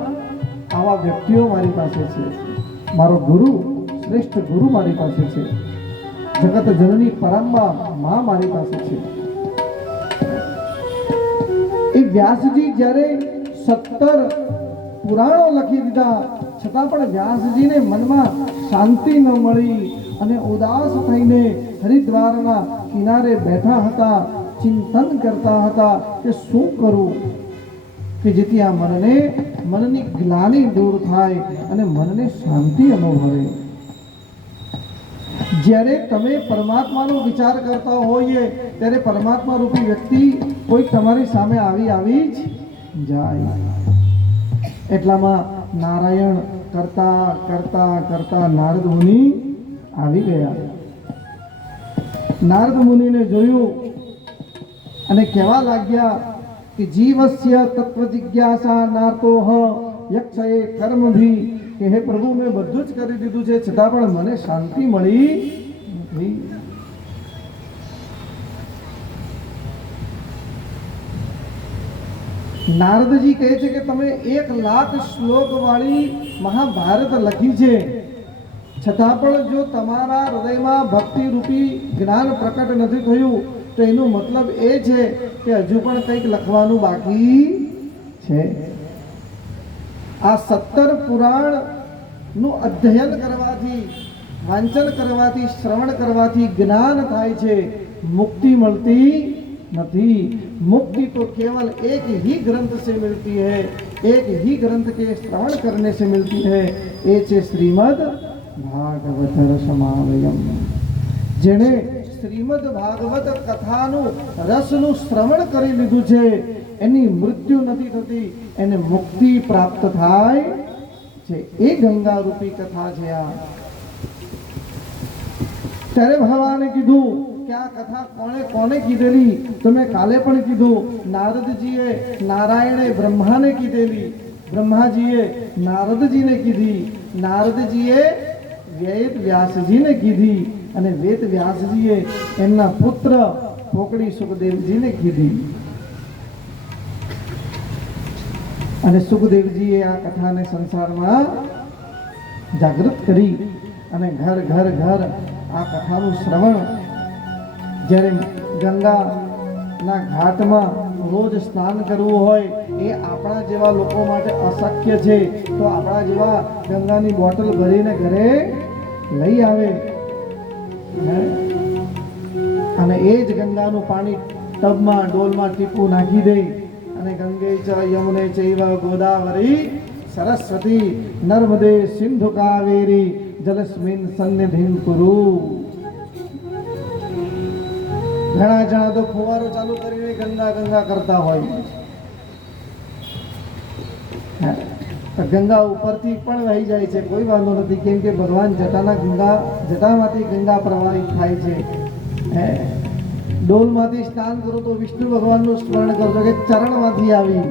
આવા વ્યક્તિઓ મારી પાસે છે. મારો ગુરુ, શ્રેષ્ઠ ગુરુ મારી પાસે છે. જગત જનની પરંબા માં મારી પાસે છે. એ વ્યાસજી જ્યારે 17 પુરાણો લખી દીધા છતાં પણ વ્યાસજીને મનમાં શાંતિ ન મળી અને ઉદાસ થઈને હરિદ્વારના કિનારે બેઠા હતા, ચિંતન કરતા હતા કે શું કરું કે જેથી આ મનની ગ્લાનિ દૂર થાય અને મનને શાંતિ અનુભવે. જ્યારે તમે પરમાત્માનો વિચાર કરતા હોઈએ ત્યારે પરમાત્મા રૂપી વ્યક્તિ કોઈ તમારી સામે આવી જ જાય. એટલામાં નારાયણ કરતા કરતા કરતા નારદ મુનિ આવી ગયા. નારદ મુનિને જોયું અને કહેવા લાગ્યા કે જીવસ્ય તત્વ જિજ્ઞાસા નાતોહ યક્ષએ કર્મભી, કે હે પ્રભુ મેં બધું જ કરી દીધું છે છતાં પણ મને શાંતિ મળી નથી. નારદજી કહે છે કે તમે 1,00,000 શ્લોક વાળી મહાભારત લખી છે છતાં પણ જો તમારા હૃદયમાં ભક્તિ રૂપી જ્ઞાન પ્રકટ નથી થયું તો એનો મતલબ એ છે કે હજુ પણ કંઈક લખવાનું બાકી છે. આ 17 પુરાણ નું અધ્યયન કરવાથી, વાંચન કરવાથી, શ્રવણ કરવાથી જ્ઞાન થાય છે, મુક્તિ મળતી નથી. मुक्ति तो केवल एक ही ग्रंथ से मिलती है, एक ही ग्रंथ के श्रवण करने से मिलती है. ये છે શ્રીમદ ભાગવત રસમાલયમ. જેણે શ્રીમદ ભાગવત કથાનું રસનું શ્રવણ કરી લીધું છે એની મૃત્યુ નથી થતી, એને મુક્તિ પ્રાપ્ત થાય છે. એ ગંગા રૂપી કથા છે આ. ત્યારે ભગવાને કીધું કે આ કથા કોને કીધેલી? તો મેં કાલે પણ કીધું. નારદજીએ નારાયણે બ્રહ્માને કીધેલી, બ્રહ્માજીએ નારદજીને કીધી, નારદજીએ વેદ વ્યાસજીને કીધી અને વેદ વ્યાસજીએ એમના પુત્ર ફોકડી સુખદેવજીને કીધી અને સુખદેવજીએ આ કથાને સંસારમાં જાગૃત કરી અને ઘર ઘર ઘર આ કથાનું શ્રવણ. જ્યારે ગંગાના ઘાટમાં રોજ સ્નાન કરવું હોય એ આપણા જેવા લોકો માટે અશક્ય છે, તો આપણા જેવા ગંગાની બોટલ ભરીને ઘરે લઈ આવે અને એ જ ગંગાનું પાણી ટબમાં ડોલમાં ટીપું નાખી દે અને ગંગે ચ યમુને ચૈવ ગોદાવરી સરસ્વતી નર્મદે સિંધુ કાવેરી જલસ્મિન સન્નિધિં કુરુ. ઘણા જણા તો ફુવારો ચાલુ કરીને ગંગા ગંગા કરતા હોય. તો ગંગા ઉપરથી પણ વહી જાય છે, કોઈ વાંધો નથી, કેમ કે ભગવાન જટામાંથી ગંગા પ્રવાહિત થાય છે. ડોલમાંથી સ્નાન કરો તો વિષ્ણુ ભગવાનનું સ્મરણ કરજો કે ચરણમાંથી આવી.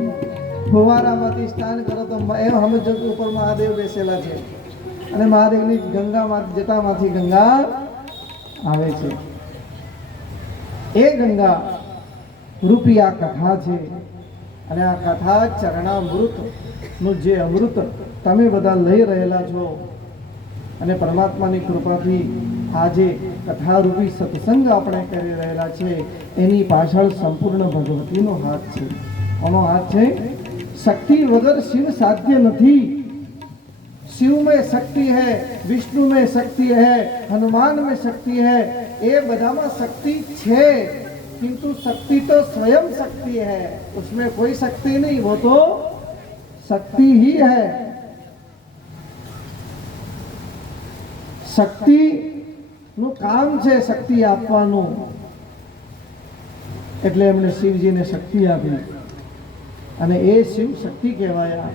ફુવારામાંથી સ્નાન કરો તો એમ સમજો કે ઉપર મહાદેવ બેસેલા છે અને મહાદેવની ગંગામાંથી જટામાંથી ગંગા આવે છે. એ ગંગા રૂપી આ કથા છે અને આ કથા ચરણામૃતનું જે અમૃત તમે બધા લઈ રહેલા છો અને પરમાત્માની કૃપાથી આજે કથારૂપી સત્સંગ આપણે કરી રહેલા છે, એની પાછળ સંપૂર્ણ ભગવતીનો હાથ છે. કોનો હાથ છે? શક્તિ વગર શિવ સાધ્ય નથી. शिव में शक्ति है, विष्णु में शक्ति है, हनुमान में शक्ति है, ये बधामा शक्ति छे, किंतु शक्ति तो स्वयं शक्ति है, उसमें कोई शक्ति नहीं, वो तो शक्ति ही है. शक्ति નું કામ છે શક્તિ આપવાનું, એટલે એમણે શિવજીને શક્તિ આપી અને એ શિવ શક્તિ કહેવાયા.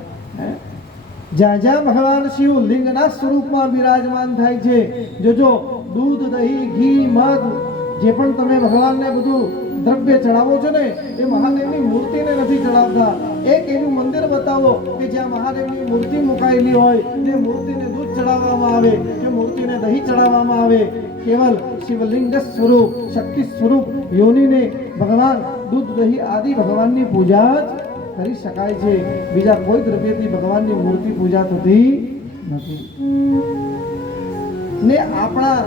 જ્યાં જ્યાં ભગવાન શિવ લિંગના સ્વરૂપમાં બિરાજમાન થાય છે, જોજો દૂધ દહીં ઘી મધ જે પણ તમે ભગવાનને બધું દ્રવ્ય ચડાવો છો ને, એ મહાદેવની મૂર્તિને નથી ચડાવતા. એક એવું મંદિર બતાવો કે જ્યાં મહાદેવની મૂર્તિ મુકાયેલી હોય, તે મૂર્તિને દૂધ ચડાવવામાં આવે કે મૂર્તિને દહીં ચડાવવામાં આવે. કેવલ શિવલિંગ સ્વરૂપ શક્તિ સ્વરૂપ યોનિને ભગવાન દૂધ દહીં આદિ ભગવાનની પૂજા જ કરી શકાય છે. બીજા કોઈ દ્રવ્યથી ભગવાનની મૂર્તિ પૂજા થતી નથી. ને આપણા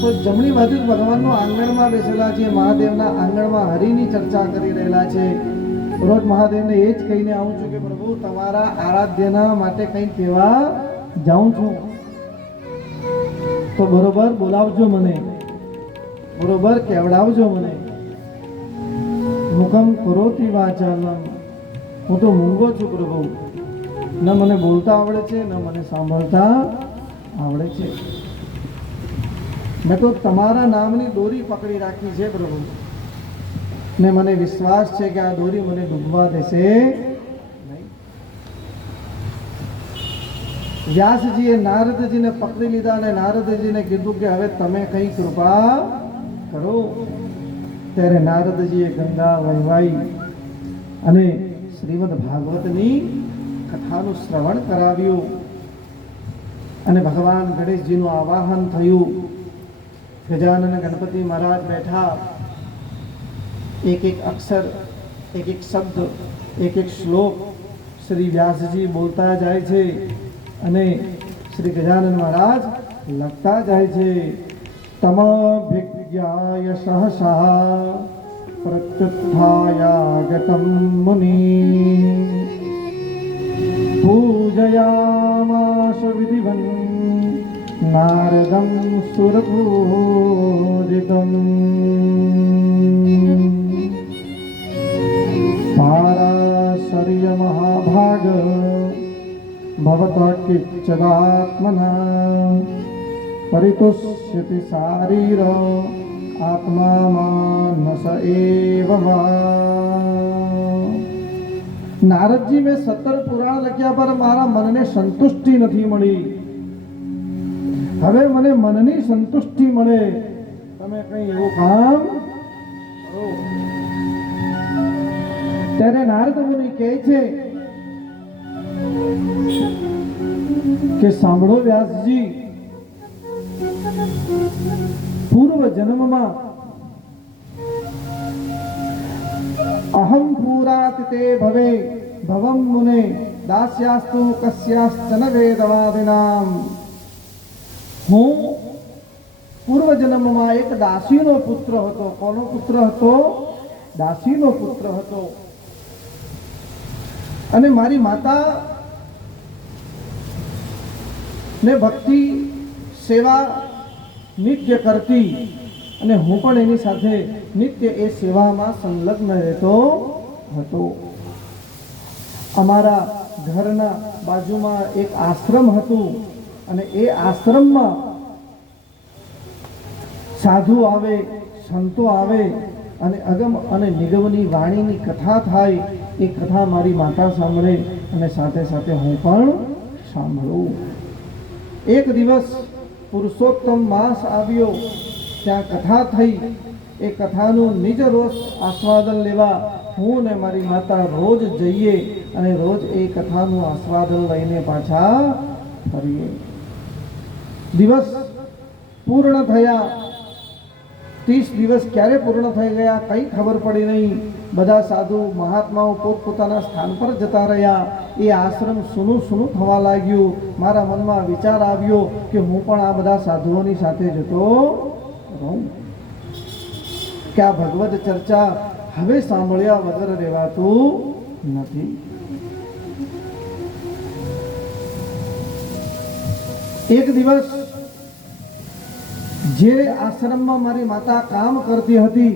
તો જમણી બાજુ ભગવાનનું આંગણમાં બેસેલા છે, મહાદેવના આંગણમાં હરિની ચર્ચા કરી રહેલા છે. રોજ મહાદેવને એ જ કહીને આવું છું કે પ્રભુ તમારા આરાધ્યના માટે કંઈ કહેવા જાઉં છું તો બરોબર બોલાવજો મને, બરોબર કેવડાવજો મને. મુખમ કરોતિ વાચાલમ, હું તો મૂંગો છું પ્રભુ, ન મને બોલતા આવડે છે ન મને સાંભળતા આવડે છે. મેં તો તમારા નામની દોરી પકડી રાખી છે પ્રભુ, ને મને વિશ્વાસ છે કે આ દોરી મને ડૂબવા દેશે નહીં. વ્યાસજીએ નારદજીને પકડી લીધા અને નારદજીને કીધું કે હવે તમે કઈ કૃપા કરો. ત્યારે નારદજીએ ગંગા વહેવાઈ અને શ્રીમદ ભાગવતની કથાનું શ્રવણ કરાવ્યું અને ભગવાન ગણેશજીનું આવાહન થયું. ગજાનન ગણપતિ મહારાજ બેઠા, એક એક અક્ષર, એક એક શબ્દ, એક એક શ્લોક શ્રી વ્યાસજી બોલતા જાય છે અને શ્રી ગજાનન મહારાજ લખતા જાય છે. તમભિજ્ઞાય સહસા પ્રત્યુત્થાયાગતમ મુનિ પૂજયામાસ વિધિવન નારદમ સુરપૂજિતમ. પારાશર્ય મહાભાગ ભવતા કિચ્છદાત્મના પરિતુષ્યતિ શારીર આત્મા માનસ એવ નારદજી, મેં 17 પુરાણ લખ્યા પર મારા મનને સંતુષ્ટિ નથી મળી. હવે મને મનની સંતુષ્ટિ મળે, તમે કઈ એવું કામ કરો. ત્યારે નારદ મુનિ કહે છે કે સાંભળો વ્યાસજી, પૂર્વ જન્મમાં अहम पूरात ते भवे भवम मुने दास्यास्तु कस्याश्चन वेदवादिनाम। હું પૂર્વજન્મમાં એક દાસીનો પુત્ર હતો. કોનો પુત્ર હતો? દાસીનો પુત્ર હતો. અને મારી માતા ને ભક્તિ સેવા નિત્ય કરતી અને હું પણ એની સાથે નિત્ય એ સેવામાં સંલગ્ન રહેતો હતો. અમારા ઘરના બાજુમાં એક આશ્રમ હતું અને એ આશ્રમમાં સાધુ આવે, સંતો આવે અને અગમ અને નિગમની વાણીની કથા થાય. એ કથા મારી માતા સાંભળે અને સાથે સાથે હું પણ સાંભળું. એક દિવસ પુરુષોત્તમ માસ આવ્યો, ત્યાં કથા થઈ. એ કથાનું નિજ રોષ આસ્વાદન લેવા હું ને મારી માતા રોજ જઈએ અને રોજ એ કથાનું આસ્વાદન લઈને પાછા ફરીએ. દિવસ પૂર્ણ થયા. 30 દિવસ ક્યારે પૂર્ણ થઈ ગયા કંઈ ખબર પડી નહીં. બધા સાધુ મહાત્માઓ પોતપોતાના સ્થાન પર જતા રહ્યા. એ આશ્રમ સૂનું સૂનું થવા લાગ્યું. મારા મનમાં વિચાર આવ્યો કે હું પણ આ બધા સાધુઓની સાથે જતો રહું, કે આ ભગવદ ચર્ચા હવે સાંભળ્યા વગર રહેવાતું નથી. એક દિવસ જે આશ્રમમાં મારી માતા કામ કરતી હતી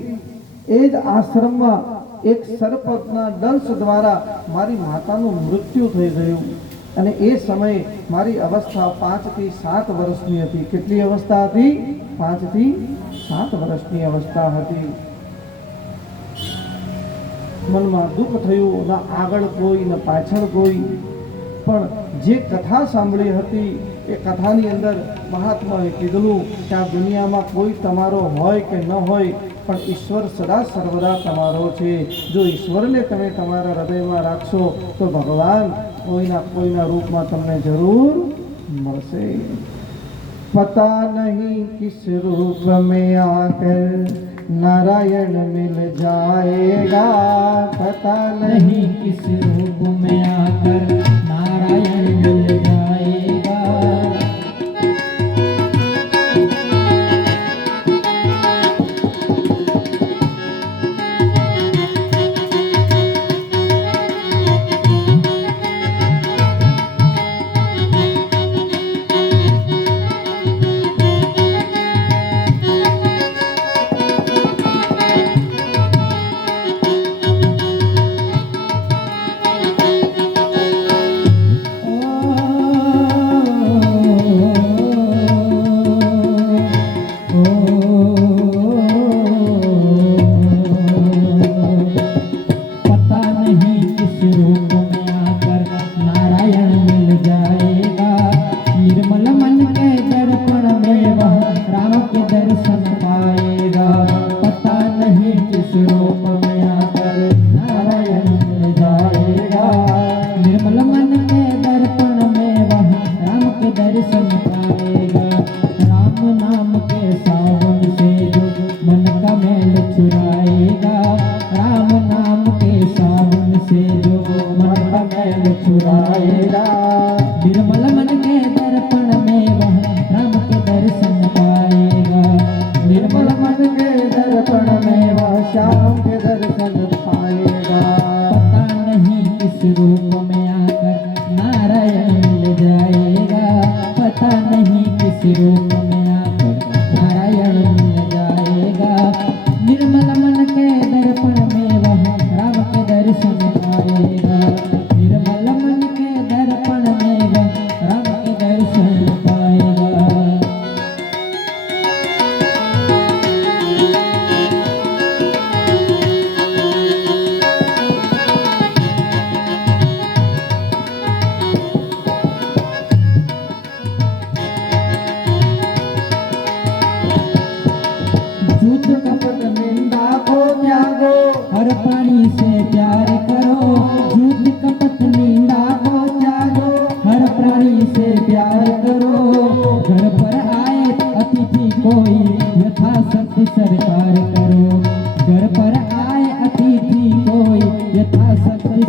એ જ આશ્રમમાં એક સર્પના દંશ દ્વારા મારી માતાનું મૃત્યુ થઈ ગયું. અને એ સમયે મારી અવસ્થા 5 થી 7 વર્ષની હતી. કેટલી અવસ્થા હતી? 5 થી 7 વર્ષની અવસ્થા હતી. મનમાં દુઃખ થયું. ના આગળ કોઈ, ન પાછળ કોઈ. પણ જે કથા સાંભળી હતી એ કથાની અંદર મહાત્માએ કીધું કે આ દુનિયામાં કોઈ તમારો હોય કે ન હોય, પણ ઈશ્વર સદા સર્વદા તમારો છે. જો ઈશ્વરને તમે તમારા હૃદયમાં રાખશો તો ભગવાન કોઈના રૂપમાં તમને જરૂર મળશે. પતા નહીં કિસ રૂપ મેં આકર नारायण मिल जाएगा. पता नहीं किस रूप में आकर नारायण मिल जाएगा.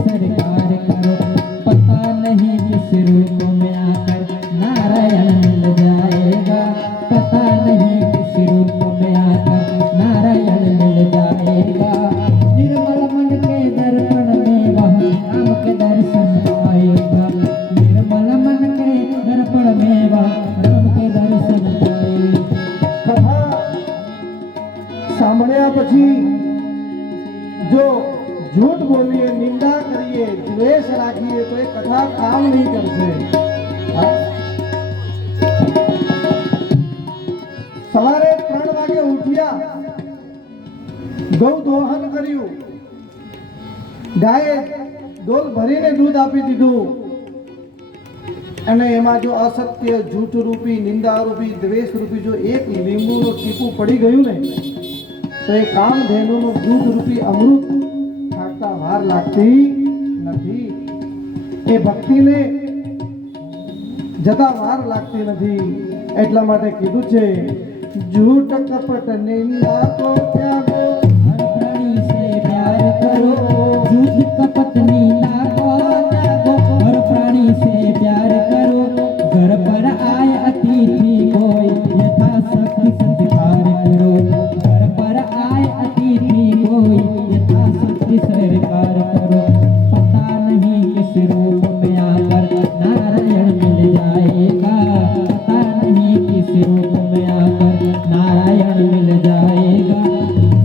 सरकार करो, पता नहीं किस रूप में आकर नारायण मिल जाएगा, पता नहीं किस रूप में आकर नारायण मिल जाएगा। निर्मल मन के दर्पण में वह राम के दर्शन पाएगा, निर्मल मन के दर्पण में वह राम के दर्शन पाएगा। કથા સાંભળ્યા પછી જો झूठ બોલીએ, નિંદા કરીએ, દ્વેષ રાખીએ તો એ કથા કામ નહીં કરશે. હા? સવારે 3 વાગે ઉઠ્યા, ગૌ દોહન કર્યું, ગાયે ડોલ ભરીને દૂધ આપી દીધું અને એમાં જો અસત્ય, જૂઠ રૂપી, નિંદા રૂપી, દ્વેષ રૂપી જો એક લીંબુનું ટીપું પડી ગયું ને તો એ કામધેનુનું દૂધ રૂપી અમૃત થાકતા વાર લાગતી નથી. એ ભક્તિને જતા વાર લાગતી નથી. એટલા માટે કીધું છે, झूठ कपट निंदा को त्यागो, हर प्राणी से प्यार करो, झूठ कपट निंदा को त्यागो, हर प्राणी से प्यार करो, घर पर आए अतिथि कोई यथाशक्ति सत्कार करो, घर पर आए अतिथि कोई यथाशक्ति सत्कार करो। पता नहीं किस रूप में आकर नारायण मिल जाएगा, पता नहीं किस रूप में आकर नारायण मिल जाएगा।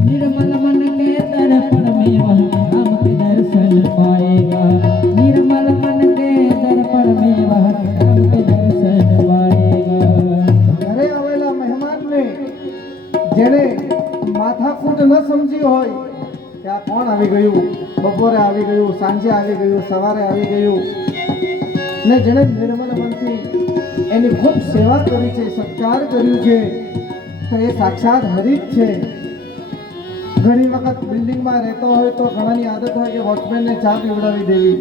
निर्मल मन के दर्पण में वह राम के दर्शन पाएगा, निर्मल मन के दर्पण में वह राम के दर्शन पाएगा। ઘરે આવેલા મહેમાનને જેણે માથાકૂટ ન સમજી હોય કે આ કોણ આવી ગયું, બપોરે આવી ગયું, સાંજે આવી ગયું, સવારે આવી ગયું, ને જેણે નિર્મલ મનથી એની ખૂબ સેવા કરી છે, સત્કાર કર્યું છે, તો એ સાક્ષાત હરિ જ છે. ઘણી વખત બિલ્ડિંગમાં રહેતો હોય તો ઘણાની આદત હોય કે વોચમેનને ચા પીવડાવી દેવી,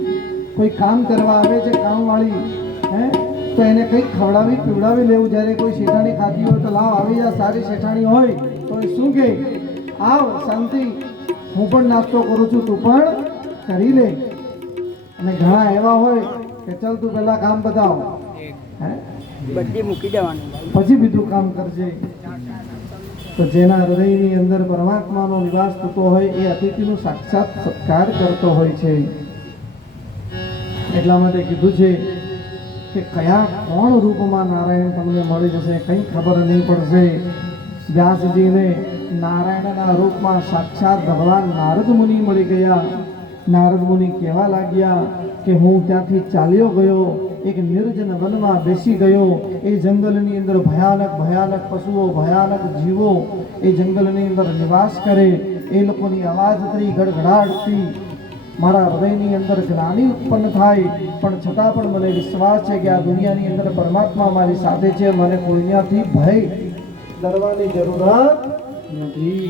કોઈ કામ કરવા આવે છે કામવાળી, તો એને કંઈક ખવડાવી પીવડાવી લેવું. જ્યારે કોઈ શેઠાણી ખાતી હોય તો લાવ આવી જા, સારી શેઠાણી હોય તો એ શું કે, આવ શાંતિ, હું પણ નાસ્તો કરું છું, તું પણ કરી લે. અને ઘણા એવા હોય કે ચાલ તું પહેલા કામ બતાવ, બધી મૂકી દેવાનું. પછી બીજું કામ કરજે. તો જેના હૃદયની અંદર પરમાત્માનો નિવાસ થતો હોય એ અતિથિનો સાક્ષાત સત્કાર કરતો હોય છે. એટલા માટે કીધું છે કે કયા કોણ રૂપમાં નારાયણ તમને મળી જશે કંઈ ખબર નહીં પડશે. વ્યાસજીને નારાયણના રૂપમાં સાક્ષાત ભગવાન નારદ મુનિ મળી ગયા. નારદ મુનિ કહેવા લાગ્યા કે હું ત્યાંથી ચાલ્યો ગયો, એક નિર્જન વનમાં બેસી ગયો. એ જંગલની અંદર ભયાનક ભયાનક પશુઓ, ભયાનક જીવો એ જંગલની અંદર નિવાસ કરે. એ લોકોની અવાજથી, ગડગડાટથી મારા હૃદયની અંદર જ્ઞાની ઉત્પન્ન થાય, પણ છતાં પણ મને વિશ્વાસ છે કે આ દુનિયાની અંદર પરમાત્મા મારી સાથે છે, મને કોઈનાથી ભય ડરવાની જરૂરત નથી.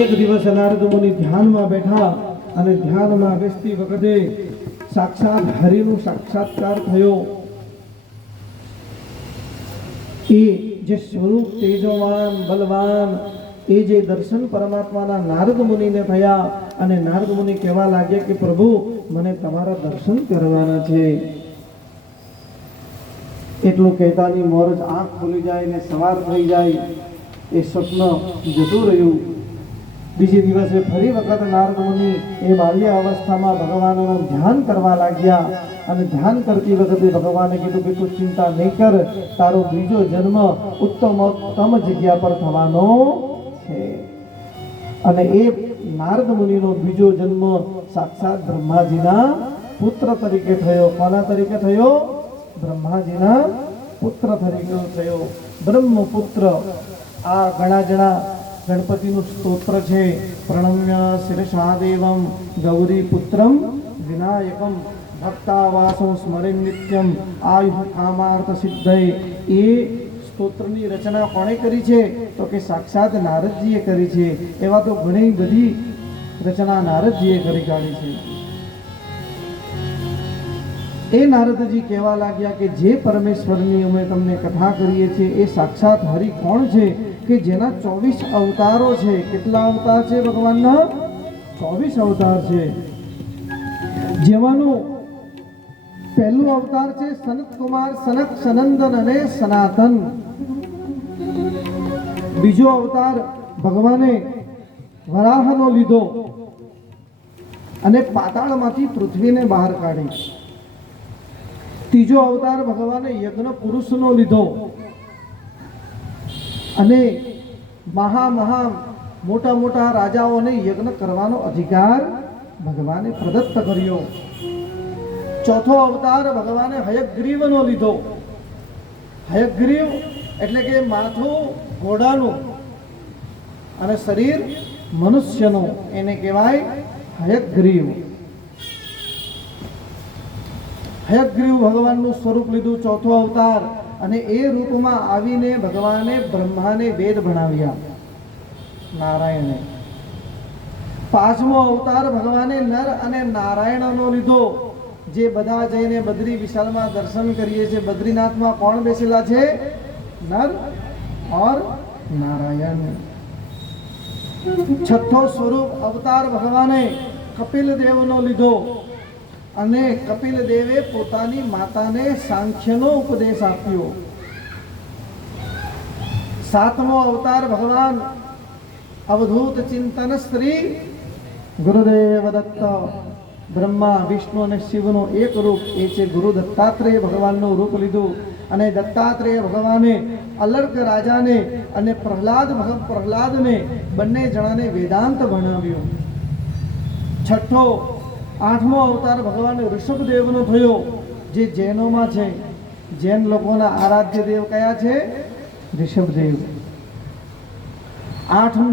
એક દિવસ નારદ મુનિ ધ્યાનમાં બેઠા અને ધ્યાનમાં બેસતી વખતે સાક્ષાત હરિનો સાક્ષાત્કાર થયો. એ જે સ્વરૂપ તેજવાન, બલવાન, એ જે દર્શન પરમાત્માના નારદ મુનિને થયા અને નારદ મુનિ કહેવા લાગ્યા કે પ્રભુ મને તમારા દર્શન કરવાના છે. એટલું કહેતાની મોર જ આંખ ખુલી જાય ને સવાર થઈ જાય. એ સ્વપ્ન જતું રહ્યું. બીજે દિવસે ફરી વખત નારદ મુનિ એ બાલ્ય અવસ્થામાં ભગવાનનું ધ્યાન કરવા લાગ્યા અને ધ્યાન કરતી વખતે ભગવાને કીધું કે તું ચિંતા નહીં કર, તારો બીજો જન્મ ઉત્તમ જગ્યા પર થવાનો છે. અને એ નારદ મુનિનો બીજો જન્મ સાક્ષાત બ્રહ્માજીના પુત્ર તરીકે થયો. કોના તરીકે થયો? બ્રહ્માજીના પુત્ર તરીકે થયો. બ્રહ્મપુત્ર. આ ઘણા જણા ગણપતિનું સ્તોત્ર છે, પ્રણમ્ય શિરસા દેવમ ગૌરી પુત્રમ વિનાયકમ ભક્તાવાસો સ્મરે નિત્યમ આયુ કામાર્થ સિદ્ધય. એ સ્તોત્રની રચના કોણે કરી છે? તો કે સાક્ષાત નારદજીએ કરી છે. એવા તો ઘણી બધી રચના નારદજીએ કરી કાઢી છે. એ નારદજી કહેવા લાગ્યા કે જે પરમેશ્વરની અમે તમને કથા કરીએ છીએ એ સાક્ષાત હરિ કોણ છે કે જેના 24 અવતારો છે. કેટલા અવતાર છે ભગવાનના? 24 અવતાર છે, જેમાંનું પહેલું અવતાર છે સનત કુમાર, સનક, સનંદન અને સનાતન. બીજો અવતાર ભગવાને વરાહનો લીધો અને પાતાળમાંથી પૃથ્વીને બહાર કાઢી. ત્રીજો અવતાર ભગવાને યજ્ઞ પુરુષનો લીધો અને મોટા મોટા રાજાઓને યજ્ઞ કરવાનો અધિકાર ભગવાને પ્રદત્ત કર્યો. ચોથો અવતાર ભગવાને હયગ્રીવનો લીધો. હયગ્રીવ એટલે કે માથું ઘોડાનું અને શરીર મનુષ્યનું, એને કહેવાય હયગ્રીવ. હયગ્રીવ ભગવાનનું સ્વરૂપ લીધું, ચોથો અવતાર. અને એ રૂપમાં આવીને ભગવાને બ્રહ્માને વેદ ભણાવ્યા, નારાયણે. પાંચમો અવતાર ભગવાને નર અને નારાયણનો લીધો. જે બધા જઈને બદ્રી વિશાલમાં દર્શન કરીએ છીએ, બદ્રીનાથમાં કોણ બેસેલા છે? નર और નારાયણ. છઠ્ઠો સ્વરૂપ અવતાર ભગવાને કપિલ દેવનો લીધો અને કપિલ દેવે પોતાની માતાને સાંખ્યનો ઉપદેશ આપ્યો. સાતમો અવતાર ભગવાન અવધૂત ચિંતન શ્રી ગુરુદેવ દત્ત. બ્રહ્મા, વિષ્ણુ અને શિવનો એક રૂપ, એ છે ગુરુ દત્તાત્રેય ભગવાનનું રૂપ લીધું. અને દત્તાત્રેય ભગવાને અલર્ક રાજાને અને પ્રહલાદને બંને જણાને વેદાંત ભણાવ્યું. છઠ્ઠો આઠમો અવતાર ભગવાન ઋષભદેવનો થયો, જે જૈનોમાં છે. જૈન લોકોના આરાધ્ય દેવ કયા છે? ઋષભદેવ.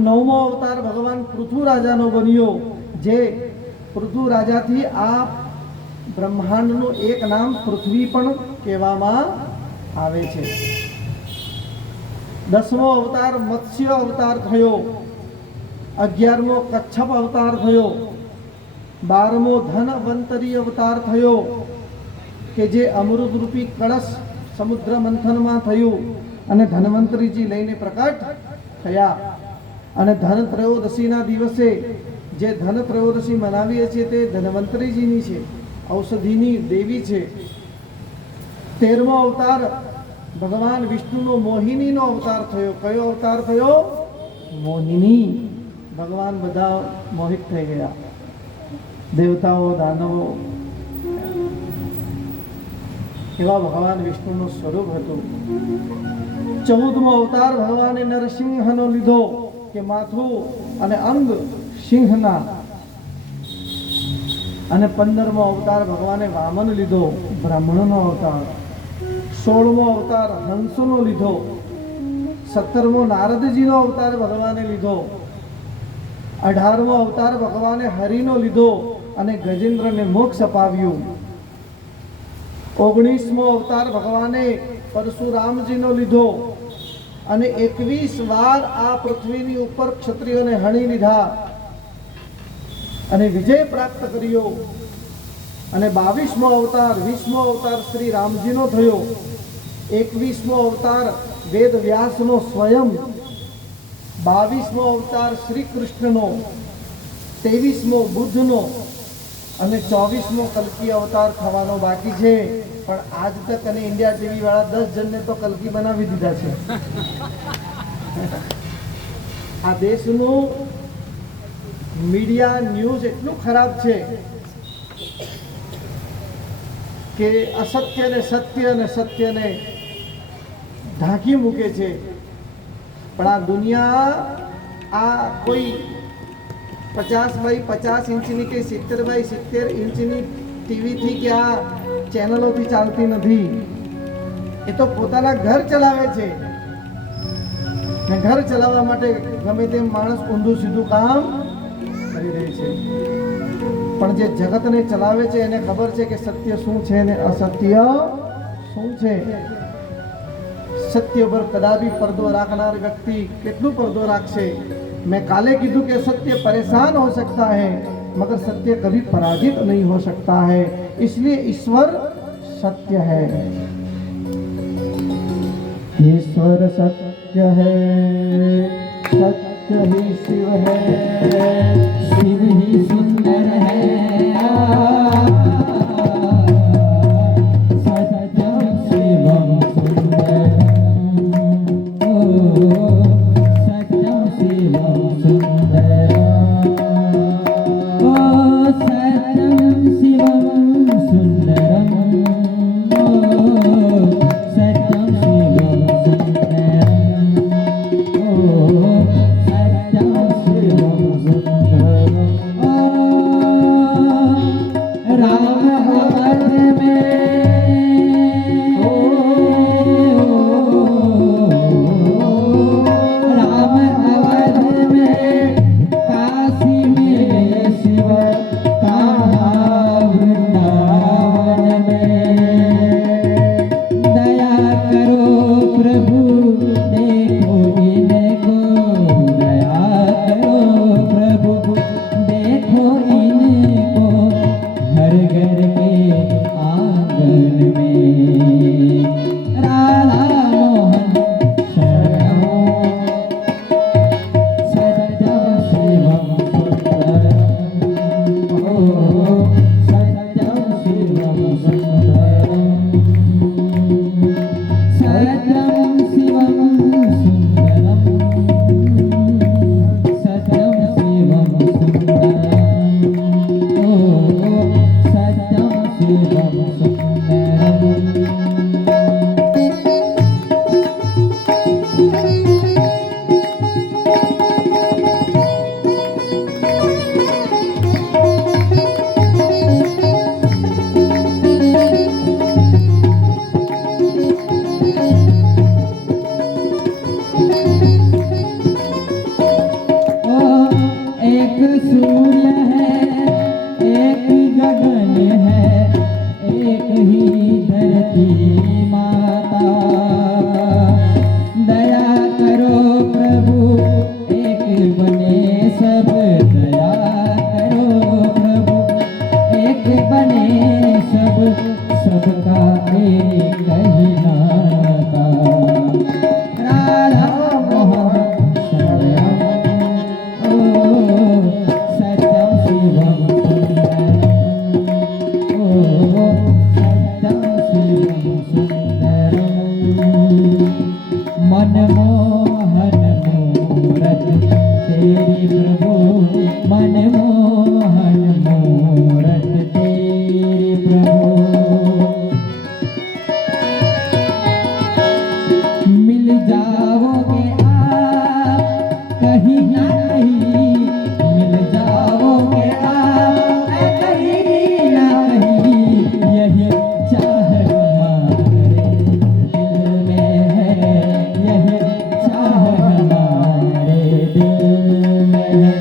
નવમો અવતાર ભગવાન પૃથુ રાજાનો બન્યો, જે પૃથુ રાજાથી આ બ્રહ્માંડનું એક નામ પૃથ્વી પણ કહેવામાં આવે છે. દસમો અવતાર મત્સ્ય અવતાર થયો. 11મો કચ્છપ અવતાર થયો. 12મો ધનવંતરી અવતાર થયો, કે જે અમૃતરૂપી કળશ સમુદ્ર મંથનમાં થયું અને ધન્વંતરીજી લઈને પ્રકટ થયા. અને ધન ત્રયોદશીના દિવસે જે ધન ત્રયોદશી મનાવીએ છીએ તે ધન્વંતરીજીની છે, ઔષધિની દેવી છે. 13મો અવતાર ભગવાન વિષ્ણુનો મોહિનીનો અવતાર થયો. કયો અવતાર થયો? મોહિની. ભગવાન બધા મોહિત થઈ ગયા, દેવતાઓ, દાનવો. એવા ભગવાન વિષ્ણુનું સ્વરૂપ હતું. 14મો અવતાર ભગવાને નરસિંહનો લીધો, કે માથું અને અંગ સિંહના. અને 15મો અવતાર ભગવાને વામન લીધો, બ્રાહ્મણનો અવતાર. 16મો અવતાર હંસનો લીધો. 17મો નારદજીનો અવતાર ભગવાને લીધો. 18મો અવતાર ભગવાને હરિનો લીધો અને ગજેન્દ્રને મોક્ષ અપાવ્યું. 19મો અવતાર ભગવાને પરશુરામજીનો લીધો અને 21 વાર આ પૃથ્વીની ઉપર ક્ષત્રિયોને હણી લીધા અને વિજય પ્રાપ્ત કર્યો. અને 22મો અવતાર, 20મો અવતાર શ્રી રામજીનો થયો. 21મો અવતાર વેદ વ્યાસનો સ્વયં. 22મો અવતાર શ્રી કૃષ્ણનો. 23મો બુદ્ધનો અને 24મો કલ્કી અવતાર થવાનો બાકી છે. પણ આજ તક અને ઇન્ડિયા ટીવી વાળા 10 જણને તો કલ્કી બનાવી દીધા છે. આ દેશનું મીડિયા ન્યૂઝ એટલું ખરાબ છે કે અસત્યને સત્ય અને સત્યને ઢાંકી મૂકે છે. પણ આ દુનિયા આ કોઈ 50 બાય 50 ઇંચની કે 70 બાય 70 ઇંચની ટીવીથી કે આ ચેનલોથી ચાલતી નથી. એ તો પોતાના ઘર ચલાવે છે ને ઘર ચલાવવા માટે ગમે તેમ માણસ ઊંધું સીધું કામ કરી રહે છે. પણ જે જગતને ચલાવે છે એને ખબર છે કે સત્ય શું છે ને અસત્ય શું છે. સત્ય પર કદાપી પડદો રાખનાર વ્યક્તિ કેટલું પડદો રાખશે. मैं काले कीधु के सत्य परेशान हो सकता है मगर सत्य कभी पराजित नहीं हो सकता है. इसलिए ईश्वर सत्य है. ईश्वर सत्य है, सत्य ही शिव है, शिव ही सुंदर है सत्यम शिवम सुंदरम ओ सत्यम शिवम सुंदरम ओ सत्यम शिवम सुंदरम ओ सत्यम शिवम सुंदरम ओ सत्यम शिवम सुंदरम राम अवध में राम अवध में काशी में शिव कहाँ वृंदावन में दया करो प्रभु देखो इनको दया करो प्रभु देखो इनको हर घर के आंगन में राधा मोहन शरणम सत्यम शिवम सुंदरम ओ सत्यम शिवम सुंदरम सत्यम शिवम सुंदरम सत्यम शिवम सुंदरम ओ सत्यम शिवम सुंदरम एक सूर्य है एक गगन है एक ही धरती माता दया करो प्रभु एक बने सब दया करो प्रभु एक बने सब सबका एक ही नाता राधा मोहन शरणम ओ सत्यम शिवम सुंदरम ओ सत्यम शिवम सुंदरम मनमोहन मूरत तेरी प्रभु मनमोहन मूरत तेरी प्रभु मिल जाओगे आप कहीं ना कहीं मिल जाओगे आप कहीं ना कहीं यही चाह हमारे दिल में है यही चाह हमारे दिल में है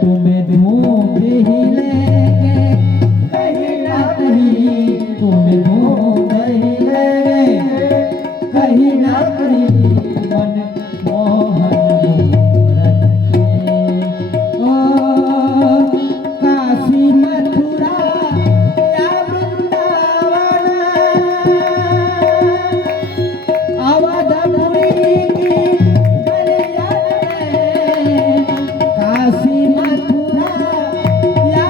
तुम्हें ढूंढ ही लेंगे कहीं ना कहीं तुम्हें ढूंढ ही लेंगे कहीं ना कहीं मन मोहन मूरत के ओ काशी मथुरा या वृंदावन अवधपुरी की गलियां में काशी मथुरा या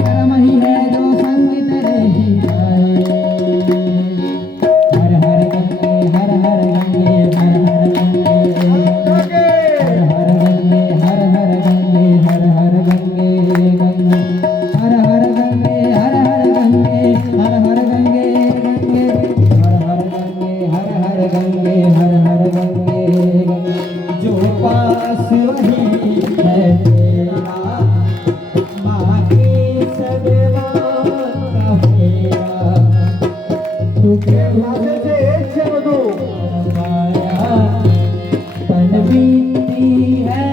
कर्म ही है जो संग तेरे ही जाए। हर हर गंगे हर हर गंगे हर हर गंगे हर हर गंगे हर हर गंगे हर हर गंगे गंगे हर हर गंगे हर हर गंगे हर हर गंगे गंगे हर हर गंगे हर हर गंगे हर हर गंगे गंगे जो पास वही है तेरा बाकी सब का फेरा तुझे પાસે છે એ જ છે બધું. माया तन बीती है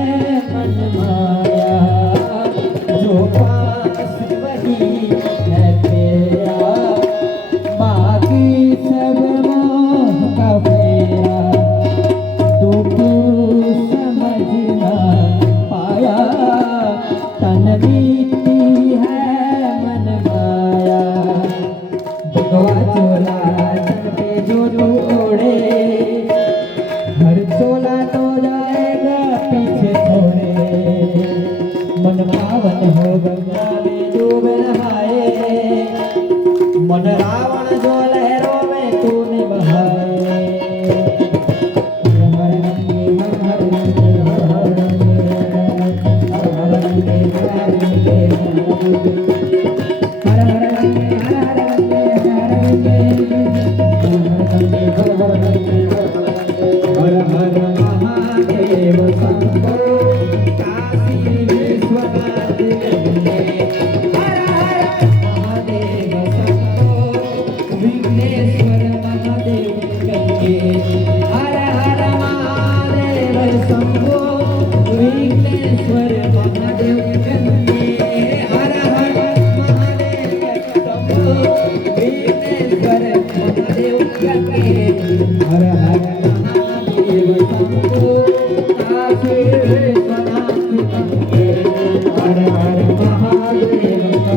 मन माया जो पास वही है तेरा बाकी सब मोह का फेरा तू समझ ना पाया तन बीती है मन माया भगवा चोला तन पे जो तू ओढ़े हर चोला तो जाएगा पीछे छोड़े मन पावन हो गंगा में डूब नहाए मन रावण जो लहरों में तूने बहाए हर हर गंगे हर हर गंगे हर हर गंगे हर हर गंगे हर हर गंगे हर हर गंगे हर हर गंगे हर गंगे हर हर गंगे हर हर महादेव शंभो काशी विश्वनाथ गंगे हर हर महादेव शंभो विघ्नेश्वर महादेव गंगे हर हर महादेव शंभो विघ्नेश्वर महादेव गंगे हर हर महादेव शंभो विघ्नेश्वर महादेव गंगे हर हर महादेव शंभो काशी विश्वनाथ गंगे हर हर महादेव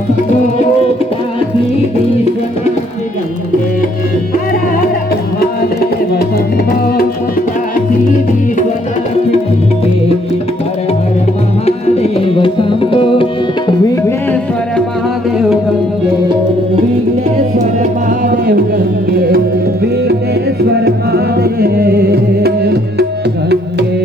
शंभो काशी विश्वनाथ गंगे हर हर महादेव शंभो काशी विश्वनाथ गंगे हर हर महादेव शंभो विघ्नेश्वर महादेव गंगे विघ्नेश्वर महादेव गंगे विघ्नेश्वर महादेव गंगे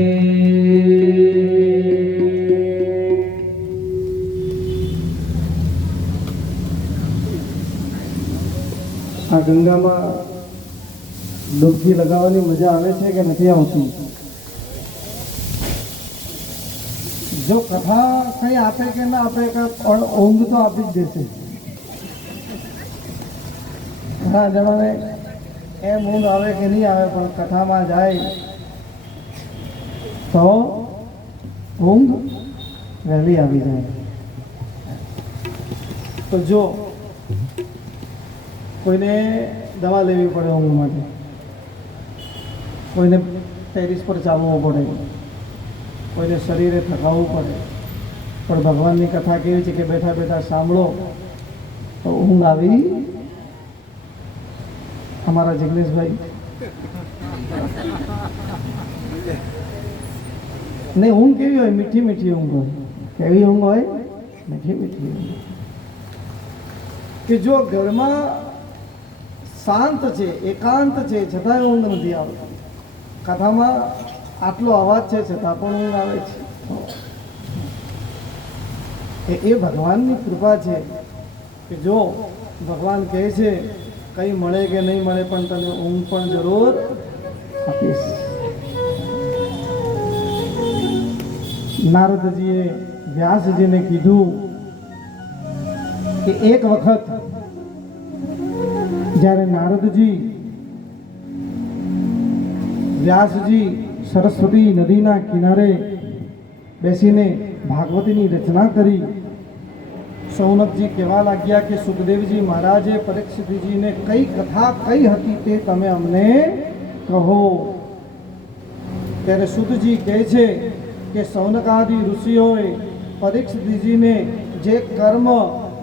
આ ગંગામાં ડૂબકી લગાવવાની મજા આવે છે કે નથી આવતી? જો કથા કઈ આપે કે ના આપે પણ ઊંઘ તો આપી જ દેશે. ઘણા જણાને એમ ઊંઘ આવે કે નહીં આવે પણ કથામાં જાય તો ઊંઘ વહેલી આવી જાય. તો જો કોઈને દવા લેવી પડે ઊંઘ માટે, કોઈને ટેરિસ પર ચાલવું પડે, કોઈને શરીરે થકાવવું પડે, પણ ભગવાનની કથા કેવી છે કે બેઠા બેઠા સાંભળો તો ઊંઘ આવી. અમારા જિગ્નેશભાઈ ને ઊંઘ કેવી હોય? મીઠી મીઠી ઊંઘ હોય. કેવી ઊંઘ હોય? મીઠી મીઠી ઊંઘ. કે જો ઘરમાં શાંત છે, એકાંત છે, છતાંય ઊંઘ નથી આવતી. કથામાં આટલો અવાજ છે છતાં પણ ઊંઘ આવે છે. એ ભગવાનની કૃપા છે કે જો ભગવાન કહે છે કંઈ મળે કે નહીં મળે પણ તને ઊંઘ પણ જરૂર આપીશ. નારદજીએ વ્યાસજીને કીધું કે એક વખત જ્યારે નારદજી વ્યાસજી સરસ્વતી નદીના કિનારે બેસીને ભાગવતીની રચના કરી, સૌનકજી કહેવા લાગ્યા કે સુખદેવજી મહારાજે પરીક્ષિતજીને કઈ કથા કઈ હતી તે તમે અમને કહો. ત્યારે સુતજી કહે છે કે સૌનકાદિ ઋષિઓએ પરીક્ષિતજીને જે કર્મ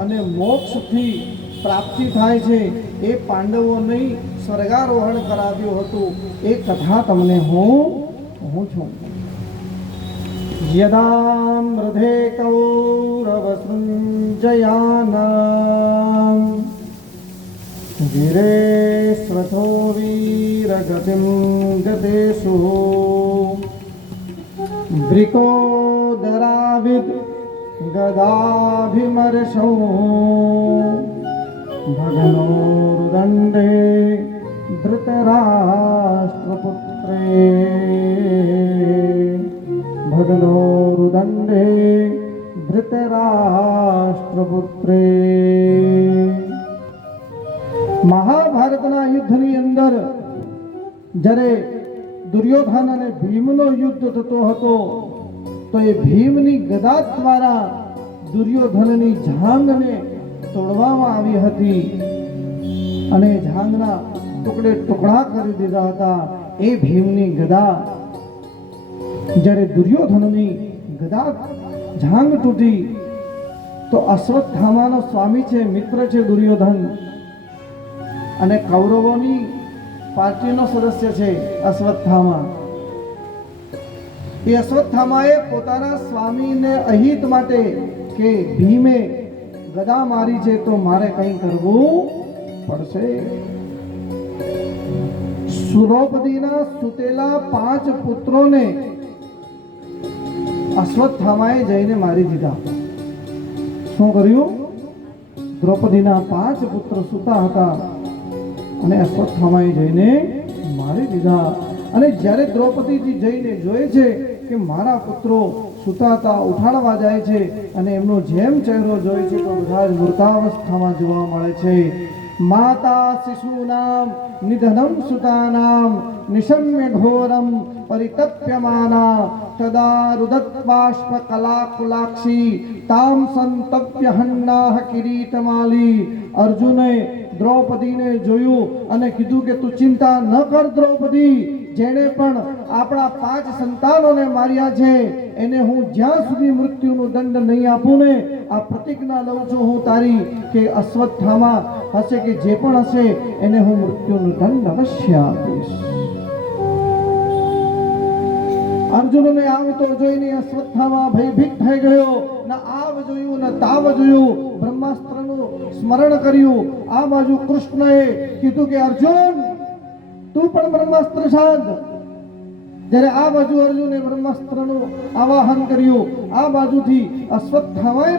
અને મોક્ષથી પ્રાપ્તિ થાય છે એ પાંડવોને સ્વર્ગારોહણ કરાવ્યું હતું એ કથા તમને હું કહું છું. યદા મૃધે કૌરવ जयानां गिरेश्वथो वीरगतिं गतेषु वृकोदराविद् गदाभिमर्शौ भगनोर्दण्डे धृतराष्ट्रपुत्रे भगनोर्दण्डे ધૃતરાષ્ટ્રપુત્રે. મહાભારતના યુદ્ધની અંદર જ્યારે દુર્યોધન અને ભીમનો યુદ્ધ થતો હતો તો એ ભીમની ગદા દ્વારા દુર્યોધનની જાંઘને તોડવામાં આવી હતી અને જાંઘના ટુકડે ટુકડા કરી દીધા હતા. એ ભીમની ગદા જ્યારે દુર્યોધનની ગદા જાંગ તૂટી તો અશ્વત્થામાનો સ્વામી છે, મિત્ર છે દુર્યોધન, અને કૌરવોની પાર્ટીનો સદસ્ય છે અશ્વત્થામા. એ અશ્વત્થામાએ પોતાના સ્વામીને અહિત માટે કે ભીમે ગદા મારી છે તો મારે કંઈ કરવું પડશે. દ્રૌપદીના સુતેલા 5 પુત્રોને અશ્વત્થામાએ જઈને મારી દીધા. શું કર્યું? દ્રૌપદીના 5 પુત્ર સુતા હતા અને અશ્વત્થામાએ જઈને મારી દીધા. અને જ્યારે દ્રૌપદીજી જઈને જોયે છે કે મારા પુત્રો સુતા હતા, ઉઠાડવા જાય છે અને એમનો જેમ ચહેરો જોઈ છે તો બધા જ મૃતાવસ્થામાં જોવા મળે છે. માતા શિશુનામ નિધનમ સુતાનામ નિશમ્ય ઘોરમ પરિતપ્યમાના તદા રુદત્બાષ્પ કલાકુલાક્ષી તામ સંતપ્ય હન્નાહ કિરીટમાલી. અર્જુને દ્રૌપદીને જોયું અને કીધું કે તું ચિંતા ન કર દ્રૌપદી, જેણે પણ આપણા 5 સંતાનોને માર્યા છે એને હું જ્યાં સુધી મૃત્યુનો દંડ નહીં આપું ને આ પ્રતિજ્ઞા લઉં છું હું તારી કે અશ્વત્થામા હશે કે જે પણ હશે એને હું મૃત્યુનો દંડ અવશ્ય આપીશ. અર્જુનને આવતો જોઈને અશ્વત્થામા ભયભીત થઈ ગયો. ના આવ જોયું ને તાવ જોયું, બ્રહ્માસ્ત્રનું સ્મરણ કર્યું. આ બાજુ કૃષ્ણએ કીધું કે અર્જુન તું પણ બ્રહ્માસ્ત્ર સાધ. જ્યારે આ બાજુ અર્જુને બ્રહ્માસ્ત્રનું આવાહન કર્યું, આ બાજુથી અશ્વત્થામાએ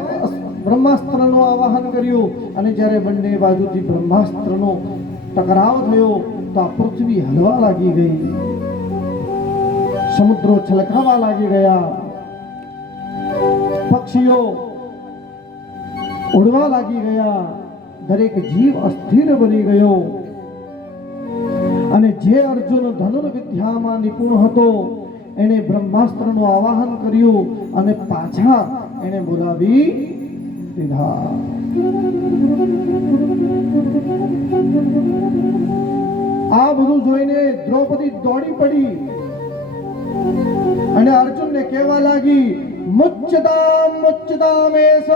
બ્રહ્માસ્ત્રનું આવાહન કર્યું. અને જ્યારે બંને બાજુથી બ્રહ્માસ્ત્રનો ટકરાવ થયો તો આ પૃથ્વી હલવા લાગી ગઈ, સમુદ્રો છલકાવા લાગી ગયા, પક્ષીઓ ઉડવા લાગી ગયા, દરેક જીવ અસ્થિર બની ગયો. અને જે અર્જુન ધનુર્વિદ્યામાં નિપુણ હતો એને બ્રહ્માસ્ત્રનું આવાહન કર્યું અને પાછા એને બોલાવી દીધા. આ બધું જોઈને દ્રૌપદી દોડી પડી અને અર્જુનને કહેવા લાગી મુચ્યતામ મુચ્યતામેશ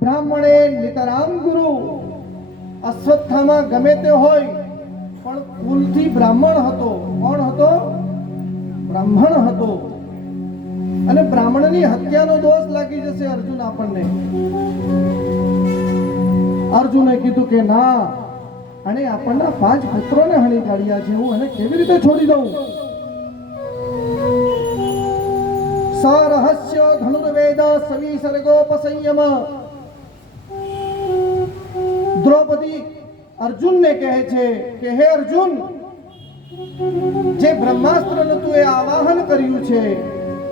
બ્રાહ્મણે નિતરામ ગુરુ. અશ્વત્થામા ગમે તે હોય પણ કુલથી બ્રાહ્મણ હતો. કોણ હતો? બ્રાહ્મણ હતો. અને બ્રાહ્મણની હત્યાનો દોષ લાગી જશે અર્જુન આપણને. અર્જુને કીધું કે ના, અને આપણના 5 પુત્રોને હણી કાઢ્યા છે, હું એને કેવી રીતે છોડી દઉં? સરહસ્ય ધનુર્વેદ સવિસર્ગોપસંયમ. દ્રૌપદી અર્જુનને કહે છે કે હે અર્જુન, જે બ્રહ્માસ્ત્રનું તું એ આવાહન કર્યું છે,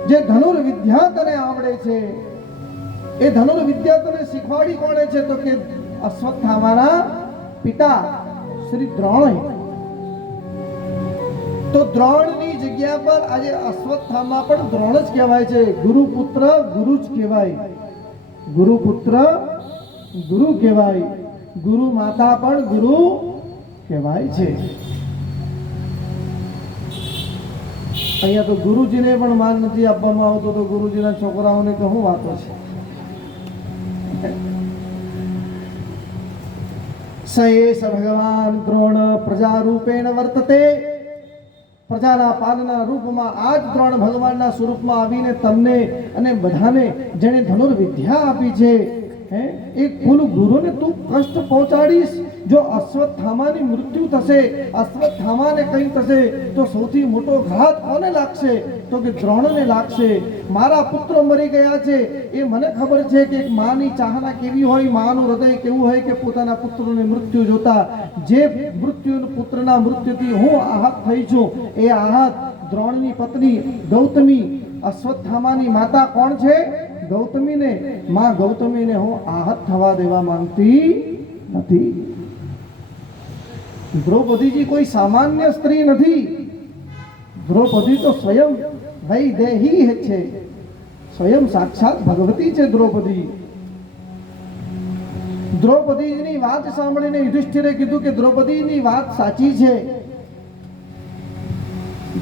જે ધનુર્વિદ્યા તને આવડે છે, એ ધનુર્વિદ્યા તને શીખવાડી કોણે છે? તો કે અશ્વત્થામાના પિતા શ્રી દ્રોણે. તો દ્રોણની જગ્યા પર આજે અશ્વત્થામા પણ દ્રોણ જ કહેવાય છે. ગુરુપુત્ર ગુરુ જ કહેવાય, ગુરુપુત્ર ગુરુ કહેવાય, ગુરુ માતા પણ ગુરુ કહેવાય છે. અહીંયા તો ગુરુજીને પણ માન નથી આપવામાં આવતો તો ગુરુજીના છોકરાઓને તો શું વાતો છે? સયેષ ભગવાન દ્રોણ પ્રજા રૂપેણ વર્તતે. પ્રજાના પાલના રૂપમાં આ જ દ્રોણ ભગવાનના સ્વરૂપમાં આવીને તમને અને બધાને જેણે ધનુર્વિદ્યા આપી છે હે એક ભૂલ ગુરુને તું કષ્ટ પહોંચાડીશ. જો અશ્વત્થામાની મૃત્યુ થશે, અશ્વત્થામાને કંઈ થશે તો સૌથી મોટો ઘાત કોને લાગશે? તો કે દ્રોણને લાગશે. મારા પુત્રો મરી ગયા છે, એ મને ખબર છે કે એક માની ચાહના કેવી હોય, માનું હૃદય કેવું હોય કે પોતાના પુત્રોની મૃત્યુ જોતા જે પુત્રના મૃત્યુથી હું આહત થઈ છું, એ આહત દ્રોણની પત્ની ગૌતમી, અશ્વત્થામાની માતા કોણ છે? ગૌતમીને, માં ગૌતમીને હું આહત થવા દેવા માંગતી નથી. દ્રૌપદીજી કોઈ સામાન્ય સ્ત્રી નથી. દ્રૌપદી તો સ્વયં વૈદેહી છે, સ્વયં સાક્ષાત ભગવતી છે દ્રૌપદી. દ્રૌપદીની વાત સાંભળીને યુધિષ્ઠિરે કીધું કે દ્રૌપદીની વાત સાચી છે.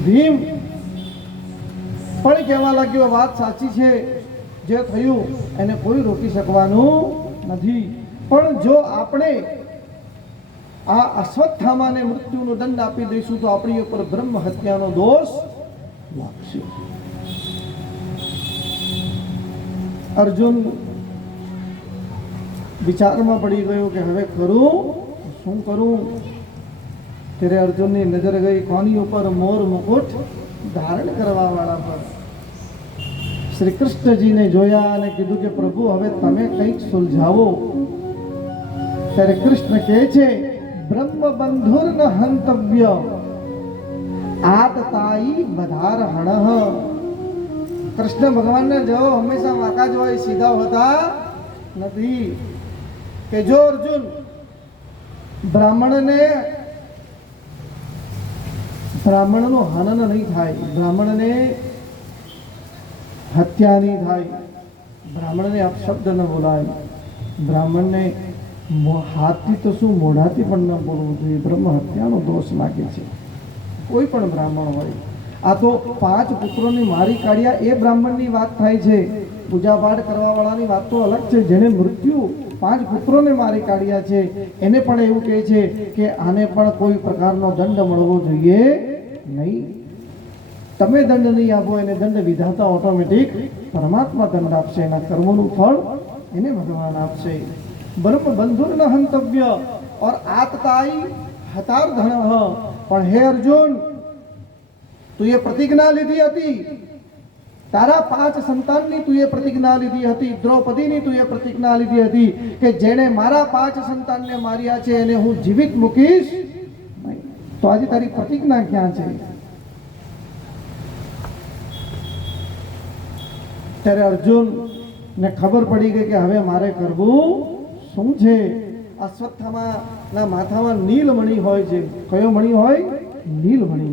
ભીમ પણ કહેવા લાગ્યો વાત સાચી છે, જે થયું એને કોઈ રોકી શકવાનું નથી. પણ જો આપણે આ અશ્વત્થામાને મૃત્યુનો દંડ આપી દઈશું તો આપણી ઉપર બ્રહ્મ હત્યાનો દોષ લાગશે. અર્જુન વિચારમાં પડી ગયો કે હવે કરું શું કરું? ત્યારે અર્જુનની નજર ગઈ કોની ઉપર? મોર મુકુટ ધારણ કરવા વાળા પર. શ્રી કૃષ્ણજીને જોયા અને કીધું કે પ્રભુ હવે તમે કંઈક સુલઝાવો. ત્યારે કૃષ્ણ કહે છે બ્રહ્મ બંધુર્ન હંતવ્ય આતતાઈ વધાર હણઃ. કૃષ્ણ ભગવાનને જો હંમેશા વાંકા જ હોય, સીધા હોતા નથી. કે જો અર્જુન બ્રાહ્મણનું હનન નહીં થાય, બ્રાહ્મણને હત્યા નહીં થાય, બ્રાહ્મણને અપશબ્દ ન બોલાય, બ્રાહ્મણને હાથથી તો શું મોઢાથી પણ ન બોલવું જોઈએ. બ્રહ્મ હત્યાનો દોષ લાગે છે કોઈ પણ બ્રાહ્મણ હોય. આ તો 5 પુત્રોની મારી કાઢ્યા એ બ્રાહ્મણની વાત થાય છે. પૂજાપાઠ કરવા વાળાની વાત તો અલગ છે. જેને મૃત્યુ 5 પુત્રોને મારી કાઢ્યા છે એને પણ એવું કહે છે કે આને પણ કોઈ પ્રકારનો દંડ મળવો જોઈએ નહીં. તમે દંડ નહીં આપો, એને દંડ વિધાતા ઓટોમેટિક પરમાત્મા દંડ આપશે. એના કર્મોનું ફળ એને ભગવાન આપશે. બ્રહ્મ બંધુર્ન હંતવ્ય और आतताई हतार धनः. પણ હે અર્જુન, તું એ પ્રતિજ્ઞા લીધી હતી, તારા 5 સંતાનની તું એ પ્રતિજ્ઞા લીધી હતી, દ્રૌપદીની તું એ પ્રતિજ્ઞા લીધી હતી કે જેણે મારા 5 સંતાનને માર્યા છે એને હું જીવિત મૂકીશ નહીં. તો આજે તારી પ્રતિજ્ઞા ક્યાં છે? ત્યારે અર્જુનને ખબર પડી ગઈ કે હવે મારે કરવું શું છે. અશ્વત્થામાના માથામાં નીલમણિ હોય છે. કયો મણિ હોય? નીલમણિ.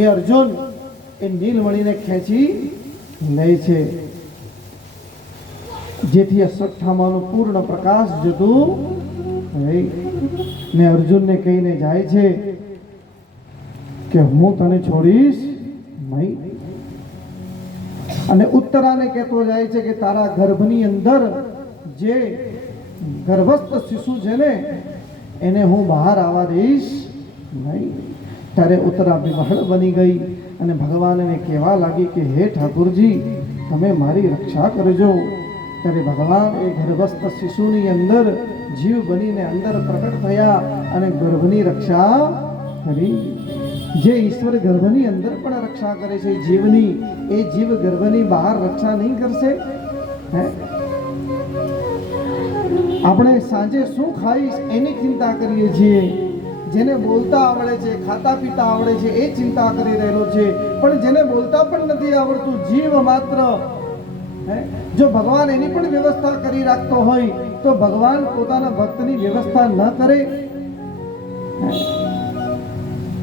એ અર્જુન એ નીલમણિને ખેંચી લે છે, જેથી અશ્વત્થામાનું પૂર્ણ પ્રકાશ જતું રહે. ને અર્જુનને કહીને જાય છે કે હું તને છોડીશ નહીં. અને ઉત્તરાને કહેતો જાય છે કે તારા ગર્ભની અંદર જે ગર્ભસ્થ શિશુ છે ને એને હું બહાર આવવા દઈશ નહીં. ત્યારે ઉત્તરા વિવહળ બની ગઈ અને ભગવાનને કહેવા લાગી કે હે ઠાકુરજી, તમે મારી રક્ષા કરજો. ત્યારે ભગવાન એ ગર્ભસ્થ શિશુની અંદર જીવ બનીને અંદર પ્રકટ થયા અને ગર્ભની રક્ષા કરી. જે ઈશ્વર ગર્ભની અંદર પણ રક્ષા કરે છે જીવની, એ જીવ ગર્ભની બહાર રક્ષા નહીં કરશે? આપણે સાંજે શું ખાઈશ એની ચિંતા કરીએ છીએ. જેને બોલતા આવડે છે, ખાતા પીતા આવડે છે, એ ચિંતા કરી રહેલો છે. પણ જેને બોલતા પણ નથી આવડતું, જીવ માત્ર, જો ભગવાન એની પણ વ્યવસ્થા કરી રાખતો હોય તો ભગવાન પોતાના ભક્તની વ્યવસ્થા ન કરે?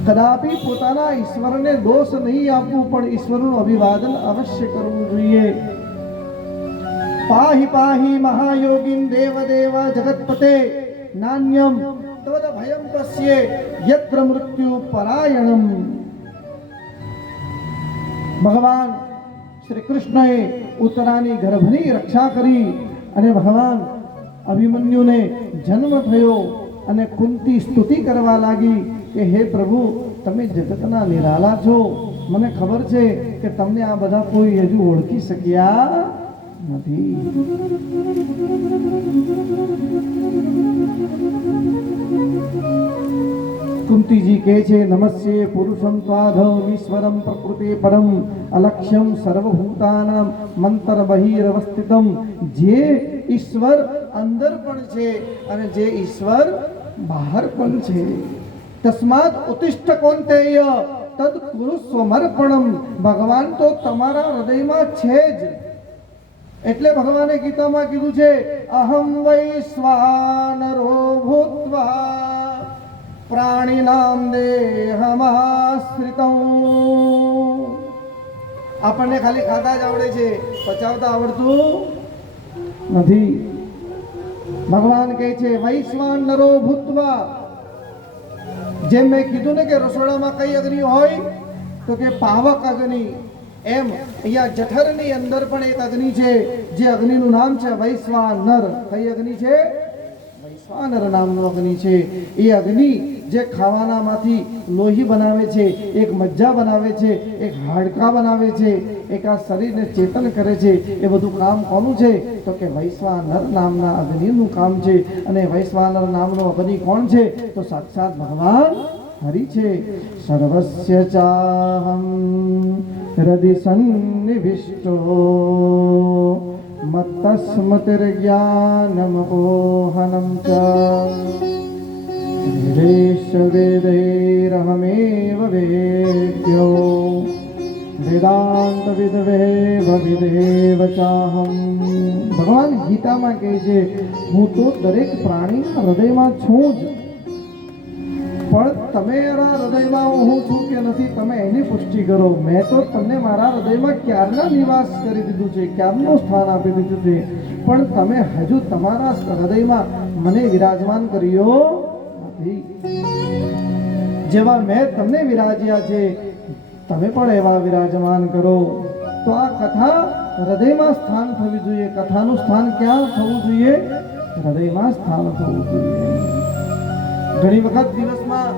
કદાપી પોતાના ઈશ્વરને દોષ નહીં આપવું, પણ ઈશ્વરનું અભિવાદન અવશ્ય કરવું જોઈએ. પાહિ પાહિ મહાયોગીન દેવદેવ જગતપતે નાન્યમ તદ ભયમ તસ્ય યત્ર મૃત્યુ પરાયણમ. ભગવાન શ્રી કૃષ્ણએ ઉત્તરાની ગર્ભની રક્ષા કરી અને ભગવાન અભિમન્યુને જન્મ થયો અને કુંતી સ્તુતિ કરવા લાગી કે હે પ્રભુ, તમે જગતના નિરાલા છો. મને ખબર છે કે તમને આ બધા કોઈ હજુ ઓળખી શક્યા નથી. કુંતીજી કહે છે નમસ્યે પુરુષમ ત્વાધ ઈશ્વરમ પ્રકૃતિ પરમ અલક્ષ્યમ સર્વભૂતાનામ મંતર બહિરવસ્થિતમ. જે ઈશ્વર અંદર પણ છે અને જે ઈશ્વર બહાર પણ છે. તસ્માત ઉત્તિષ્ઠ કૌંતેય તદ કુરુ સ્વમર્પણમ. ભગવાન તો તમારા હૃદયમાં છે જ. એટલે ભગવાને ગીતામાં કીધું છે અહમ વૈશ્વાનરો ભૂત્વા પ્રાણીનામ દેહમાશ્રિતં. આપણને ખાલી ખાતા જ આવડે છે, પચાવતા આવડતું નથી. ભગવાન કહે છે વૈશ્વાનરો ભૂત્વા. જેમ મેં કીધું ને કે રસોડામાં કઈ અગ્નિ હોય તો કે પાવક અગ્નિ, એમ અહીંયા જઠરની અંદર પણ એક અગ્નિ છે જે અગ્નિનું નામ છે વૈશ્વાનર. કઈ અગ્નિ છે? વૈશ્વાનર નામનો અગ્નિ છે. એ અગ્નિ જે ખાવાનામાંથી લોહી બનાવે છે, એક મજ્જા બનાવે છે, એક હાડકા બનાવે છે, એક આ શરીરને ચેતન કરે છે, એ બધું કામ કોનું છે તો કે વૈશ્વાનર નામના અગ્નિનું કામ છે. અને વૈશ્વાનર નામનો અગ્નિ કોણ છે તો સાક્ષાત ભગવાન હરિ છે. સર્વસ્ય ચાહમ હૃદિ સન્નિવિષ્ટો મત્તસ્મતિર્જ્ઞાનમપોહનમ ચ વેદેશ વેદૈરહમેવ વેદ્યો વેદાંત વિદવેવ વિદેવ ચાહમ. ભગવાન ગીતામાં કહે છે હું તો દરેક પ્રાણીના હૃદયમાં છું જ, પણ તમે મારા હૃદયમાં હું છું કે નથી તમે એની પુષ્ટિ કરો. મેં તો તમને મારા હૃદયમાં ક્યારના નિવાસ કરી દીધું છે, ક્યારનું સ્થાન આપી દીધું છે, પણ તમે હજુ તમારા હૃદયમાં મને વિરાજમાન કર્યો નથી. જેવા મેં તમને વિરાજ્યા છે તમે પણ એવા વિરાજમાન કરો. તો આ કથા હૃદયમાં સ્થાન થવી જોઈએ. કથાનું સ્થાન ક્યાં થવું જોઈએ? હૃદયમાં સ્થાન થવું જોઈએ. ઘણી વખત દિવસમાં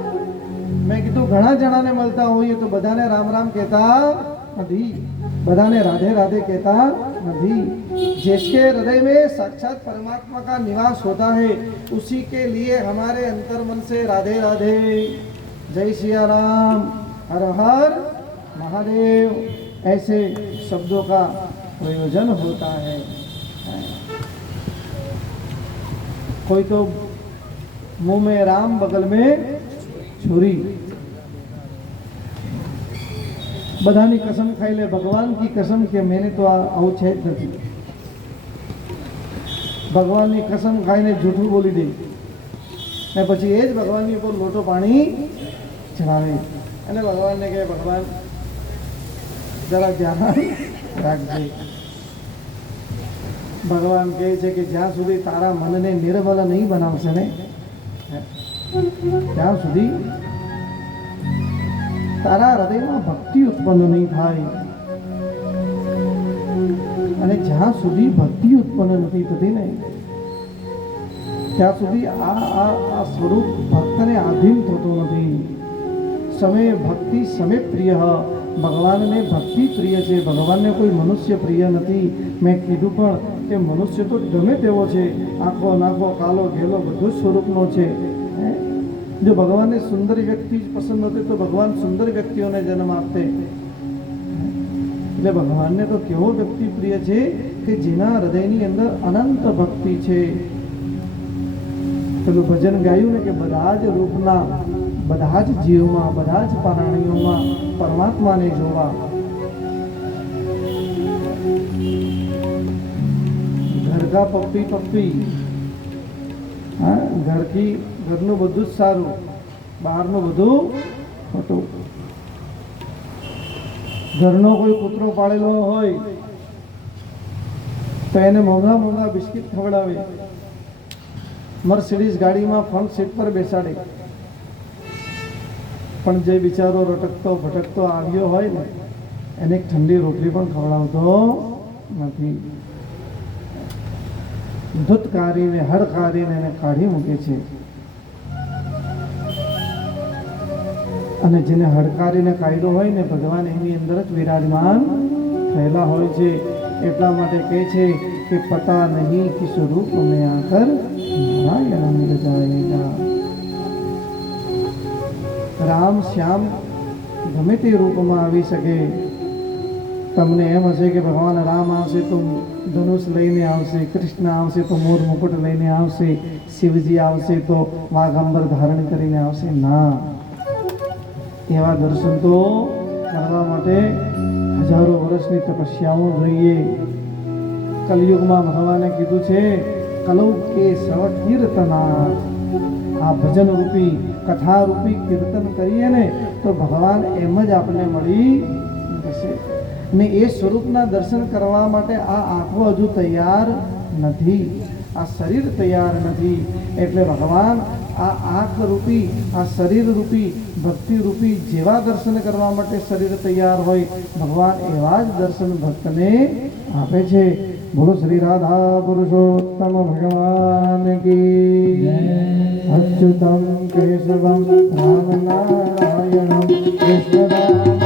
મેં કીધું ઘણા જણાને મળતા હોઈએ તો બધાને રામ રામ કહેતા નથી, બધાને राधे राधे कहता नहीं। जिसके हृदय में साक्षात परमात्मा का निवास होता है उसी के लिए हमारे अंतर मन से राधे राधे, जय सिया राम, हर हर महादेव ऐसे शब्दों का प्रयोजन होता है। कोई तो मुंह में राम बगल में छुरी, बधानी कसम खाई ले, भगवान की कसम के मैंने तो आવું છે જ નથી। ભગવાનની કસમ ખાઈને જૂઠું બોલી દે ને પછી એ જ ભગવાનની ઉપર લોટો પાણી ચડાવે અને ભગવાનને કહે ભગવાન જરા ધ્યાન રાખજે। ભગવાન કહે છે કે જ્યાં સુધી તારા મનને નિર્મલ નહીં બનાવશે ને ત્યાં સુધી તારા હૃદયમાં ભક્તિ ઉત્પન્ન નહીં થાય, અને જ્યાં સુધી ભક્તિ ઉત્પન્ન નથી થતી ને ત્યાં સુધી આ સ્વરૂપ ભક્તને આધીન થતો નથી। સમય ભક્તિ સમય પ્રિય, ભગવાનને ભક્તિ પ્રિય છે, ભગવાનને કોઈ મનુષ્ય પ્રિય નથી। મેં કીધું પણ કે મનુષ્ય તો ગમે તેવો છે, આંખો નાખો કાલો ઘેલો બધું જ સ્વરૂપનો છે। જો ભગવાનને સુંદર વ્યક્તિ જ પસંદ હોતી તો ભગવાન સુંદર વ્યક્તિઓને જન્મ આપતે। એટલે ભગવાનને તો કેવો વ્યક્તિ પ્રિય છે કે જેના હૃદયની અંદર અનંત ભક્તિ છે। પેલું ભજન ગાયું ને કે બધા જ રૂપના બધા જ જીવમાં બધા જ પ્રાણીઓમાં પરમાત્માને જોવા। ઘર કા પપ્પી પપ્પી, હા ઘરનું બધું જ સારું, બહારનું બધું ખોટું। ઘરનો કોઈ કૂતરો પાળેલો હોય તો એને મોંઘા મોંઘા બિસ્કિટ ખવડાવે, મર્સિડીઝ ગાડીમાં ફ્રન્ટ સીટ પર બેસાડે, પણ જે બિચારો રટકતો ભટકતો આવ્યો હોય ને એને એક ઠંડી રોટલી પણ ખવડાવતો નથી। ધૂતકારીને હડકારીને એને કાઢી મૂકે છે, અને જેને હડકારીને કાઢ્યો હોય ને ભગવાન એની અંદર જ વિરાજમાન થયેલા હોય છે। એટલા માટે કહે છે કે પતા નહીં કે સ્વરૂપ મેં આકર નારાયણ મિલ જાયેગા. રામ શ્યામ ગમે તે રૂપમાં આવી શકે. તમને એમ હશે કે ભગવાન રામ આવશે તો ધનુષ લઈને આવશે, કૃષ્ણ આવશે તો મોર મુકુટ લઈને આવશે, શિવજી આવશે તો વાઘંબર ધારણ કરીને આવશે. ના, એવા દર્શન તો કરવા માટે હજારો વર્ષની તપસ્યાઓ જોઈએ. કલયુગમાં ભગવાને કીધું છે કલૌ કે સવ કીર્તના. આ ભજન રૂપી કથા રૂપી કીર્તન કરીએ ને તો ભગવાન એમ જ આપણને મળી જશે. ને એ સ્વરૂપના દર્શન કરવા માટે આ આંખો હજુ તૈયાર નથી, આ શરીર તૈયાર નથી. એટલે ભગવાન આ આંખ રૂપી, આ શરીર રૂપી, ભક્તિ રૂપી જેવા દર્શન કરવા માટે શરીર તૈયાર હોય, ભગવાન એવા જ દર્શન ભક્તને આપે છે. બોલો શ્રી રાધા પુરુષોત્તમ ભગવાન કી. અચ્યુતમ કેશવમ રામ નારાયણમ કૃષ્ણદાસ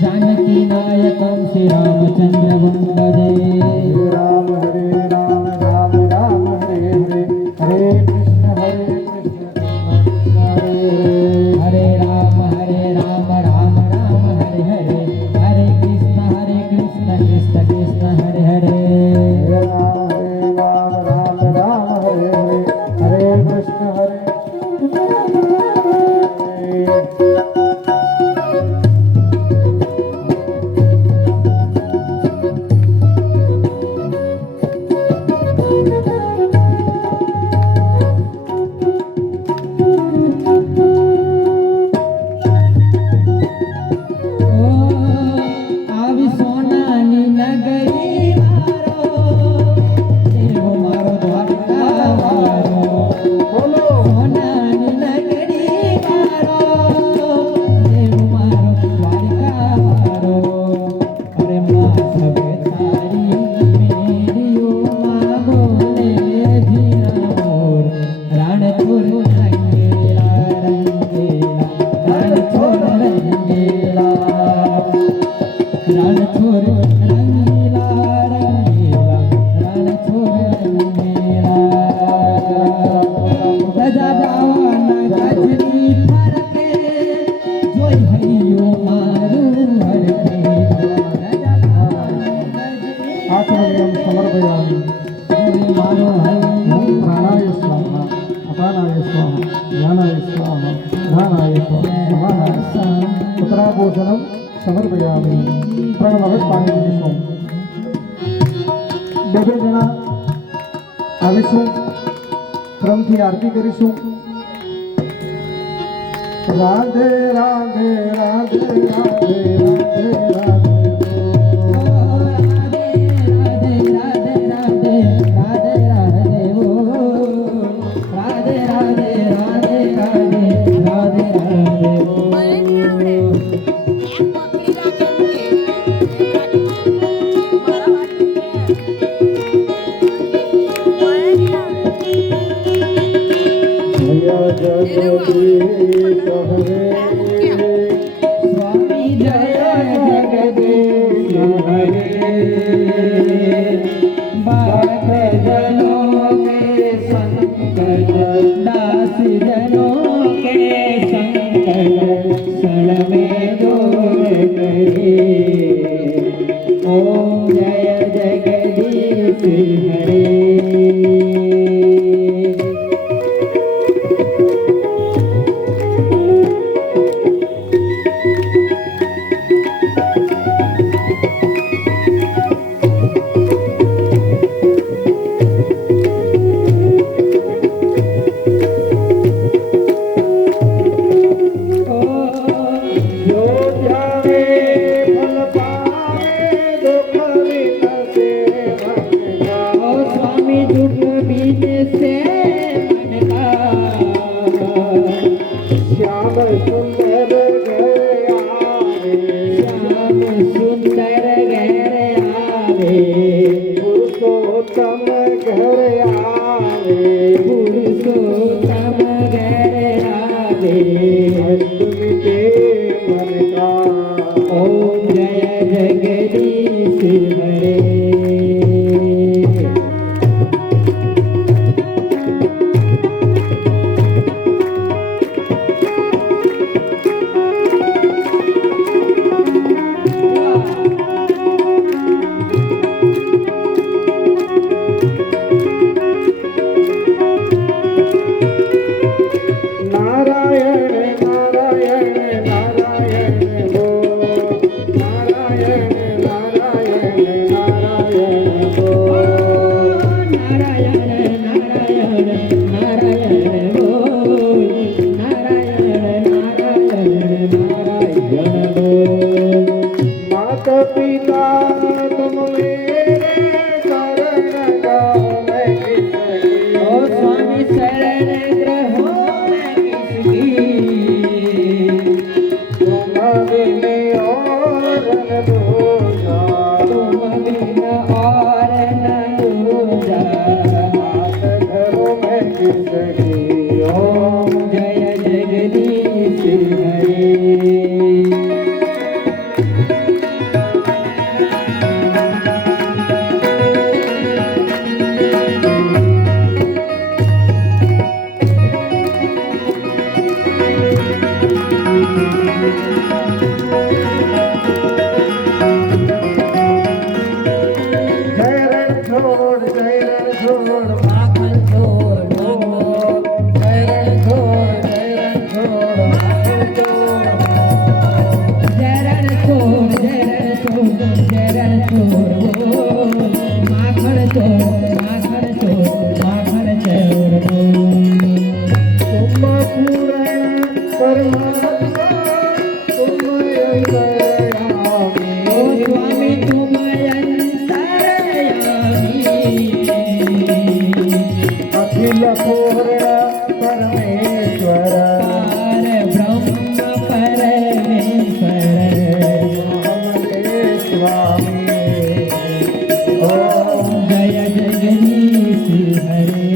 जानकी नायकम श्री रामचंद्र वंदे. राम हरे राम राम राम हरे हरे, हरे कृष्ण हरे राम राम राम हरे हरे, हरे कृष्ण कृष्ण कृष्ण हरे हरे. राम राम राम हरे हरे, हरे कृष्ण हरे આવી સોનાની નગરી મારો દેવ મારો દ્વારકા મારો. બોલો સોનાની નગરી મારો દેવ મારો દ્વારકા મારો. અરે માં સવે તારી મેરીઓ માં બોલે જીના મોર. રાણછોડ રંગેલા રંગેલા, રાણછોડ રંગેલા, રાણછોડ રંગીલા રંગીલા, રાણછોડ રંગીલા. ગજા બાવાના ગજની ફરકે જોઈ હૈયો મારું હરકે. ગજા બાવાના ગજની આત્મનિયમ સમર્પયામિ. ફરકે મારો હૈયો પ્રાણાય સ્વાહા, અપાનાય સ્વાહા, જ્ઞાનાય સ્વાહા, ધાનાય સ્વાહા, સમાનાય સ્વાહા. પુત્રાભૂષણમ સમર્પયામિ. ત્રણ વખત પાણી પીશું. બે જણા આવીશું, ક્રમથી આરતી કરીશું. રાધે રાધે રાધે રાધે રાધે રાધે. સ્વામી જય જગદીશ હરે. ભક્તજનો કે સંકટ, દાસજનો કે સંકટ, સળ में दूर करे. ओम जय जगदीश हरे. જો पिता तुम मेरे शरण जाओ मैं किसकी। ओ स्वामी शरण ग्रहो मैं किसकी। तुम बिन और न दूजा, तुम बिन और न दूजा। हाथ धरो मैं किसकी। ओम जय जगदीश हरे। जय रण छोड़ माखन छोड़ माखन जय रण छोड़ माखन छोड़। जरण छोड़ जरण छोड़ माखन छोड़ माखन छोड़ तुम पूर्ण परमात्मा तुम अंतर्यामी। ओ स्वामी तुम अंतर्यामी। अखिल पूर्ण परमेश्वर पार ब्रह्म परमेश्वर। हमरे स्वामी। ओम जय जगदीश हरे।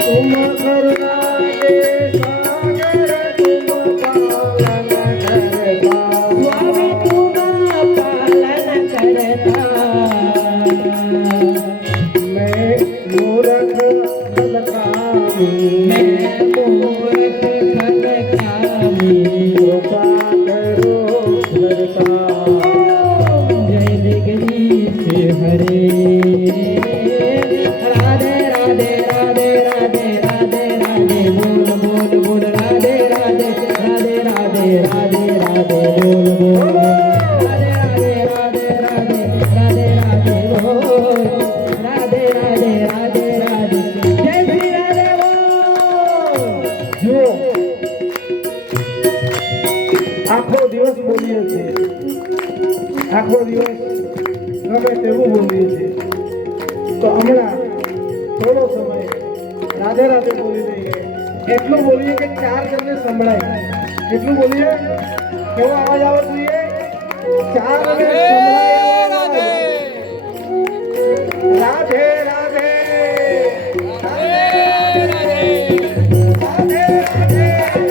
तुम करुणा के सागर तुम पालन करता। स्वामी तुम पालन करता। मैं मूर्ख फलकामी। मैं मूर्ख फलकामी। कृपा करो करता। जय जगदीश हरे। राधे राधे राधे राधे राधे राधे बोल बोल बोल राधे राधे राधे राधे राधे राधे बोल बोल राधे राधे राधे राधे राधे राधे बोल राधे राधे राधे राधे जय श्री राधे बोल। જો આખો દિવસ બોલીએ છીએ, આખો દિવસ ગમે તેવું બોલીએ છીએ, તો હમણાં થોડો સમય રાધે રાધે બોલી દઈએ. એટલું બોલીએ કે 4 જણને સંભળાય. એટલું બોલીએ કેવો અવાજ આવવો જોઈએ? 4 જણને સંભળાય એવો અવાજ. રાધે રાધે રાધે રાધે રાધે રાધે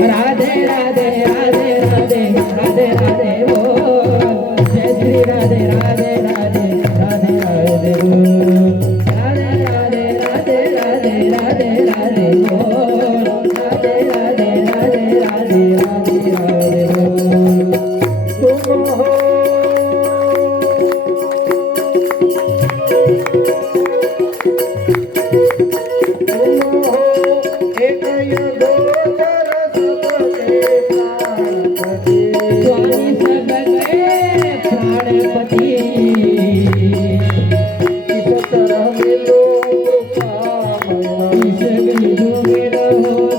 राधे राधे राधे राधे राधे राधे बोल जय श्री राधे राधे राधे राधे राधे बोल राधे राधे राधे राधे राधे राधे बोल राधे राधे राधे राधे राधे राधे बोल तुम हो एक योगोचर सबके प्राणपति। स्वामी सबके प्राणपति इस तरह मिलो कृपामय। इस विधु मिलो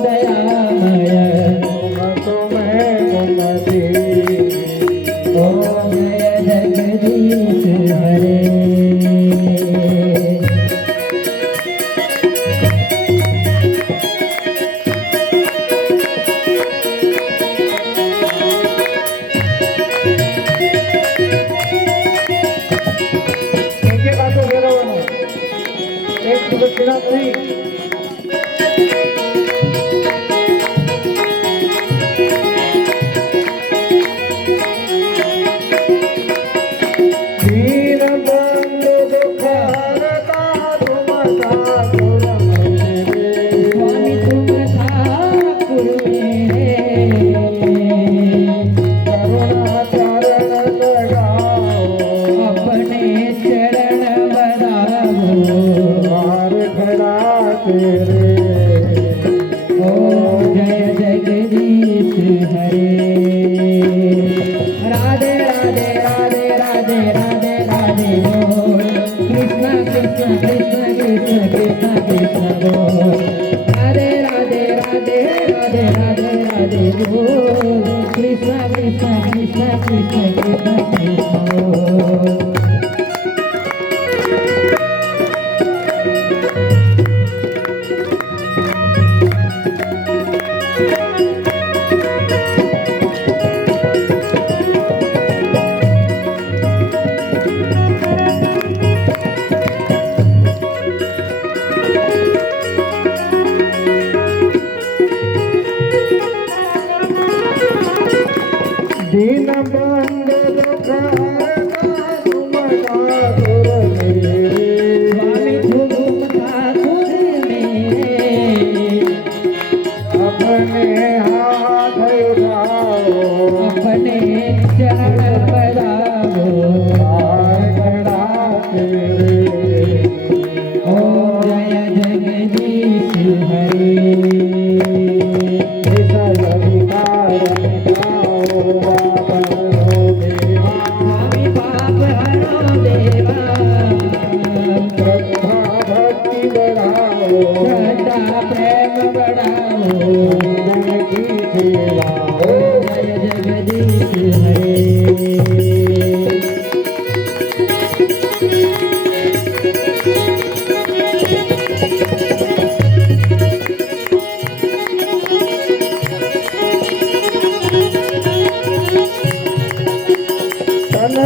दयामय तुम्हें गुमती। ओम जय जगदीश हरे।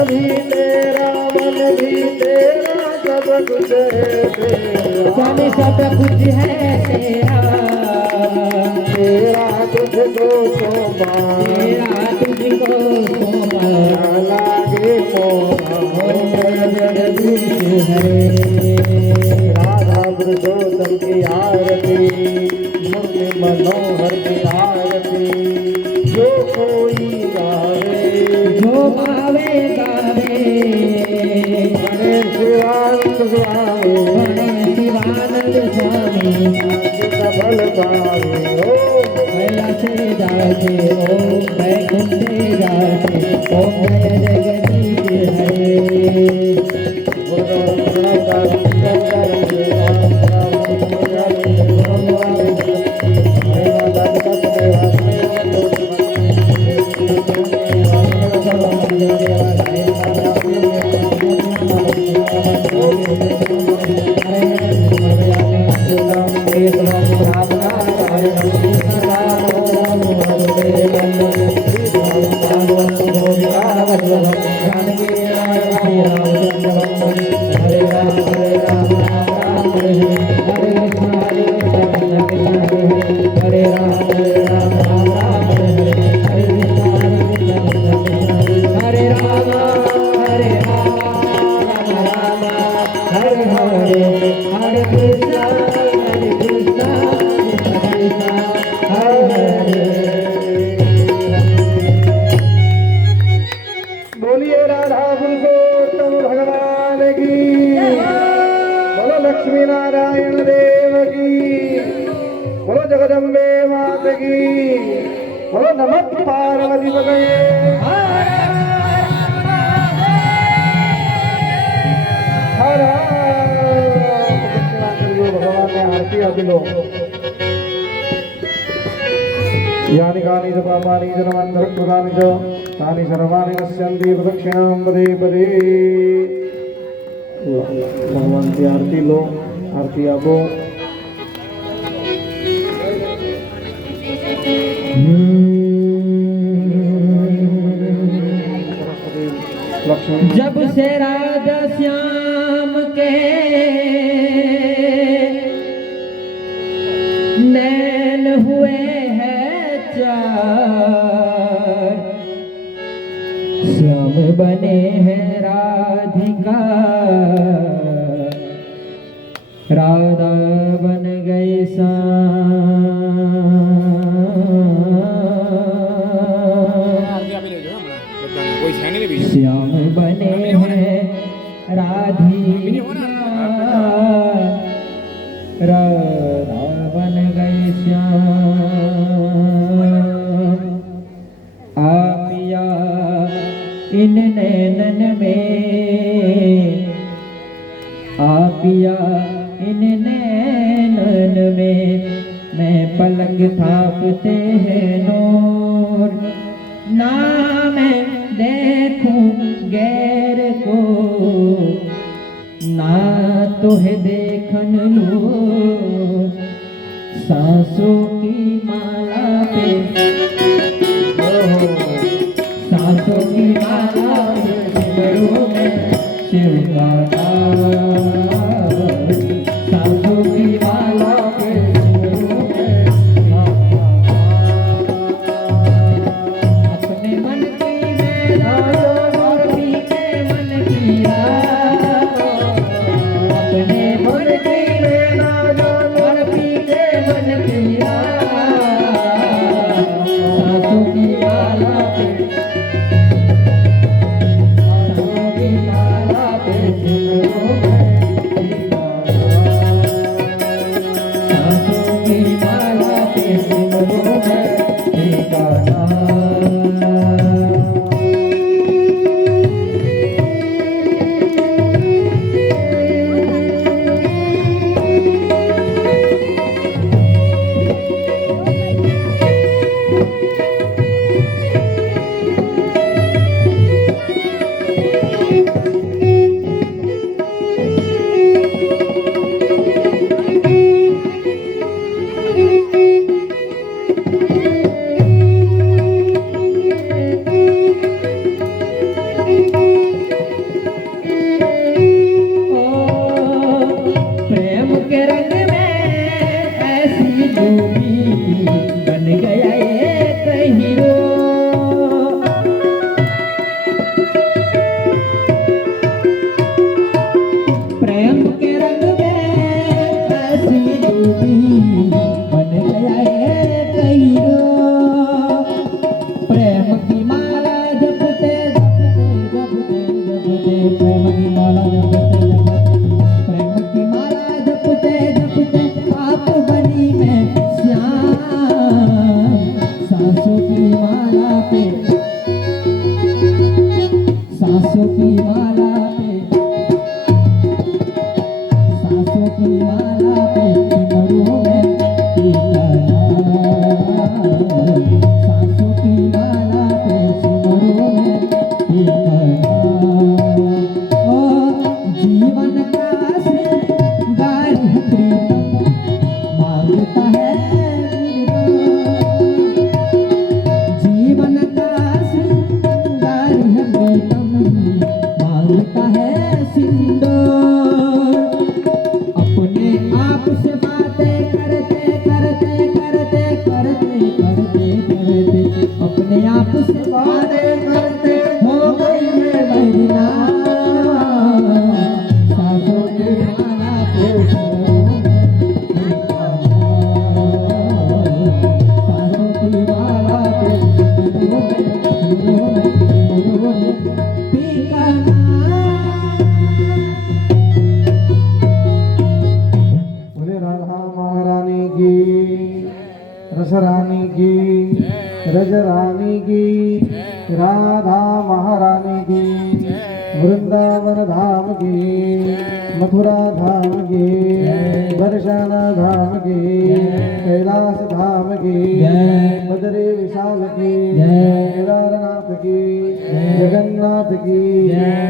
भी तेरा मन भी तेरा सब कुछ है तेरा स्वामी सब कुछ है तेरा तेरा तुझको सोमा तेरा तुझको सोमा लागे मोरा जगदीश हरे राधा पुरुषोत्तम की आरती मुरली मनोहर की आरती जो कोई गावे जो गावे गावे गणेश शिवानंद स्वामी गणेश शिवानंद स्वामी सबल पावे ओ कैलासे जाते ओम वैकुंठे जाते ओम जय जगदीश हरे बोलिए राधा पुरुषोत्तम भगवान की बोलो लक्ष्मी नारायण देव की बोलो जगदम्बे मात की बोलो नमः पार्वती पतये हर प्रदक्षिणा करिए भगवान ने आरती आपी लो यानि कानि च पापानि जन्मान्तरं कृतानि च तानि सर्वाणि नश्यन्ति प्रदक्षिणां पदे पदे भगवान की आरती लो आरती आपो लक्ष्मी जब से राधा श्याम के नैन हुए हैं चार श्याम बने हैं राधिका राधा बन गई કોઈ છે નહીં ને બીજું श्याम बने हैं राधिका राधा बन गई श्याम आपिया इन नैनन में आपिया इन नैनन में मैं पलक थापते हैं नूर ना मैं देखूं गैर को ना तो है देखन लो सांसों की माला पे सांसों की माला पे सिमरों में शिव का नाम सांसों की माला पे सिमरों में अपने मन की मैना और पीके मन की रात अपने मन की मैना और पीके मन की रात सांसों की माला पे सांसों की माला पे सिमरों में कहिरो प्रेम की माला जपते जपते जपते प्रेम की माला जपते प्रेम की माला जपते जपते आप बनी मैं श्याम सांसों की माला पे सांसों की माला पे सांसों की माला पे सिमरू में सांसों की माला पे सिमरू में ओ जीवन का श्रृंगार मांगता है जीवन का श्रृंगार मांगता है सिंदूर अपने आप से बातें करते करते करते करते करते करते अपने आप से बातें करते हो गई मैं महीना सांसों की माला पे सांसों की माला पे बोले राधा महारानी की, रस रानी की, रज रानी की, राधा महारानी की, वृंदावन धाम की, मथुरा धाम की, बरसाना धाम की, कैलाश धाम की, बद्री विशाल की, केदारनाथ की, जगन्नाथ की,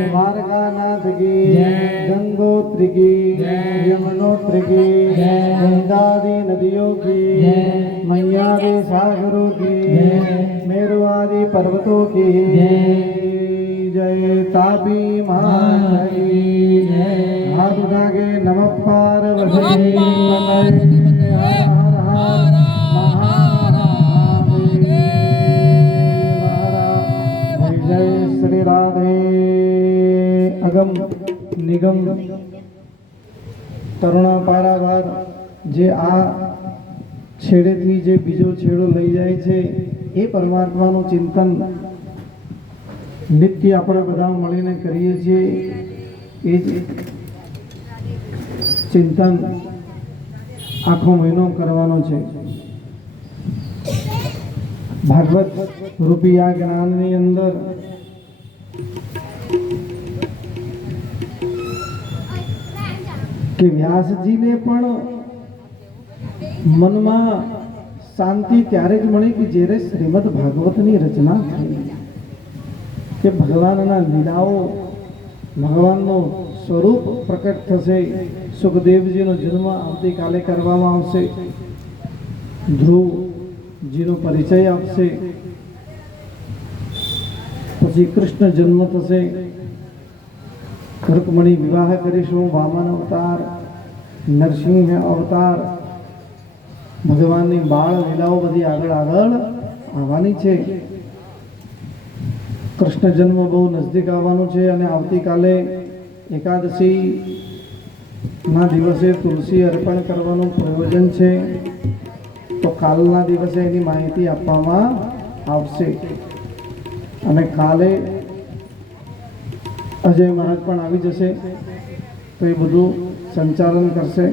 द्वारकानाथ की, गंगोत्री की, यमुनोत्री की, गंगादि नदियों की, मैयादि सागरों की, मेरु आदि पर्वतों की जय। तापी माता की हाथ उठा के नमः पार्वती पतये हर हर महादेव। जय श्री राधे। अगम निगम તરુણા પારાવાર જે આ છેડેથી જે બીજો છેડો લઈ જાય છે એ પરમાત્માનું ચિંતન નિત્ય આપણે બધા મળીને કરીએ છીએ। એ જ ચિંતન આખો મહિનો કરવાનો છે। ભાગવત રૂપી આ જ્ઞાનની અંદર કે વ્યાસજીને પણ મનમાં શાંતિ ત્યારે જ મળી કે જ્યારે શ્રીમદ ભાગવતની રચના થઈ કે ભગવાનના લીલાઓ ભગવાનનું સ્વરૂપ પ્રકટ થશે। સુખદેવજીનો જન્મ આવતીકાલે કરવામાં આવશે। ધ્રુવજીનો પરિચય આપશે। પછી કૃષ્ણ જન્મ થશે। रुक्मणी विवाह करीशू। वामन अवतार, नरसिंह अवतार, भगवाननी बाळ लीलाओ बधी આગળ આગળ આવવાની છે। કૃષ્ણ જન્મ બહુ નજદીક આવવાનો છે અને આવતીકાલે એકાદશી ના દિવસે તુલસી અર્પણ કરવાનું પ્રયોજન છે। તો કાલના દિવસે એની માહિતી આપવામાં આવશે અને કાલે અજય મહારાજ પણ આવી જશે તો એ બધું સંચાલન કરશે।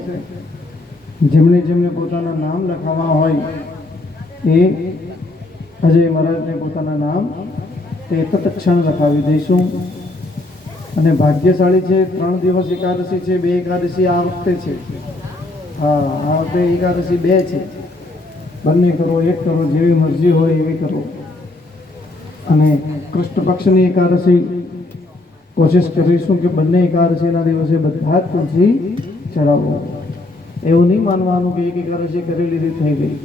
જેમણે જેમણે પોતાના નામ લખાવવા હોય એ અજય મહારાજને પોતાના નામ તે તત્ક્ષણ લખાવી દઈશું। અને ભાગ્યશાળી છે 3 દિવસ એકાદશી છે। 2 એકાદશી આ વખતે છે। હા, આ વખતે એકાદશી 2 છે। બંને કરો, એક કરો, જેવી મરજી હોય એવી કરો। અને કૃષ્ણ પક્ષની એકાદશી કોશિશ કરીશું કે બંને એકાદશીના દિવસે બધા જ તુલસી ચડાવો। એવું નહીં માનવાનું કે એક એકાદશી કરી લીધી થઈ ગઈ।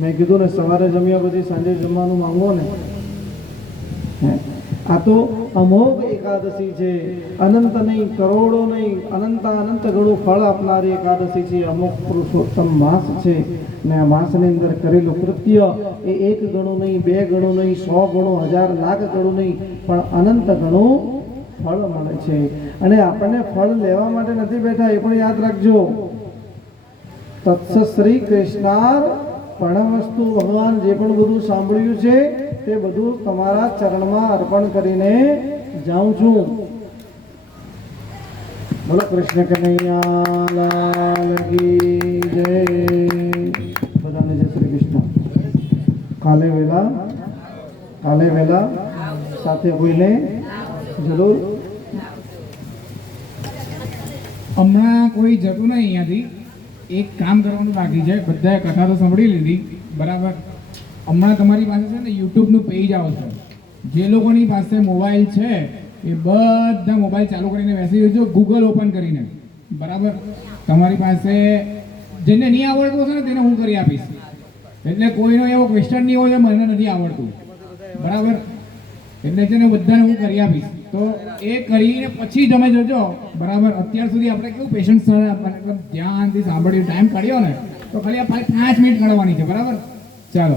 મેં કીધું ને સવારે જમ્યા પછી સાંજે જમવાનું માંગો ને। આ તો અમોઘ એકાદશી છે। અનંત નહીં, કરોડો નહીં, અનંત અનંત ગણું ફળ આપનારી એકાદશી છે। અમુક પુરુષોત્તમ માસ છે ને આ માસની અંદર કરેલું કૃત્ય એ 1 ગણું નહીં, 2 ગણું નહીં, 100 ગણું, 1000 લાખ ગણું નહીં, પણ અનંત ગણું ફળ મળે છે। અને આપણને ફળ લેવા માટે નથી બેઠા એ પણ યાદ રાખજો। તત્સ શ્રી કૃષ્ણાર પણ વસ્તુ ભગવાન જે પણ બધું સાંભળ્યું છે તે બધું તમારા ચરણમાં અર્પણ કરીને જાઉં છું. બોલો કૃષ્ણ કનૈયા લાલ કી જય. બધાને જય શ્રી કૃષ્ણ. કાલે વહેલા સાથે હોઈને જરૂર. હમણાં કોઈ જતું નહીં અહીંયાથી. એક કામ કરવાનું બાકી છે. બધાએ કથા તો સાંભળી લીધી બરાબર. હમણાં તમારી પાસે છે ને યુટ્યુબનું પેજ આવશે. જે લોકોની પાસે મોબાઈલ છે એ બધા મોબાઈલ ચાલુ કરીને બેસી જજો, ગૂગલ ઓપન કરીને બરાબર. તમારી પાસે જેને નહીં આવડતું હશે ને તેને હું કરી આપીશ. એટલે કોઈનો એવો ક્વેશ્ચન નહીં હોય મને નથી આવડતું બરાબર. એટલે છે ને બધાને હું કરી આપીશ. તો એ કરીને પછી તમે જોજો બરાબર. અત્યાર સુધી આપણે કેવું પેશન્સ ધ્યાનથી સાંભળ્યું, ટાઈમ કાઢ્યો ને, તો ખાલી આ 5 મિનિટ કાઢવાની છે બરાબર. ચાલો.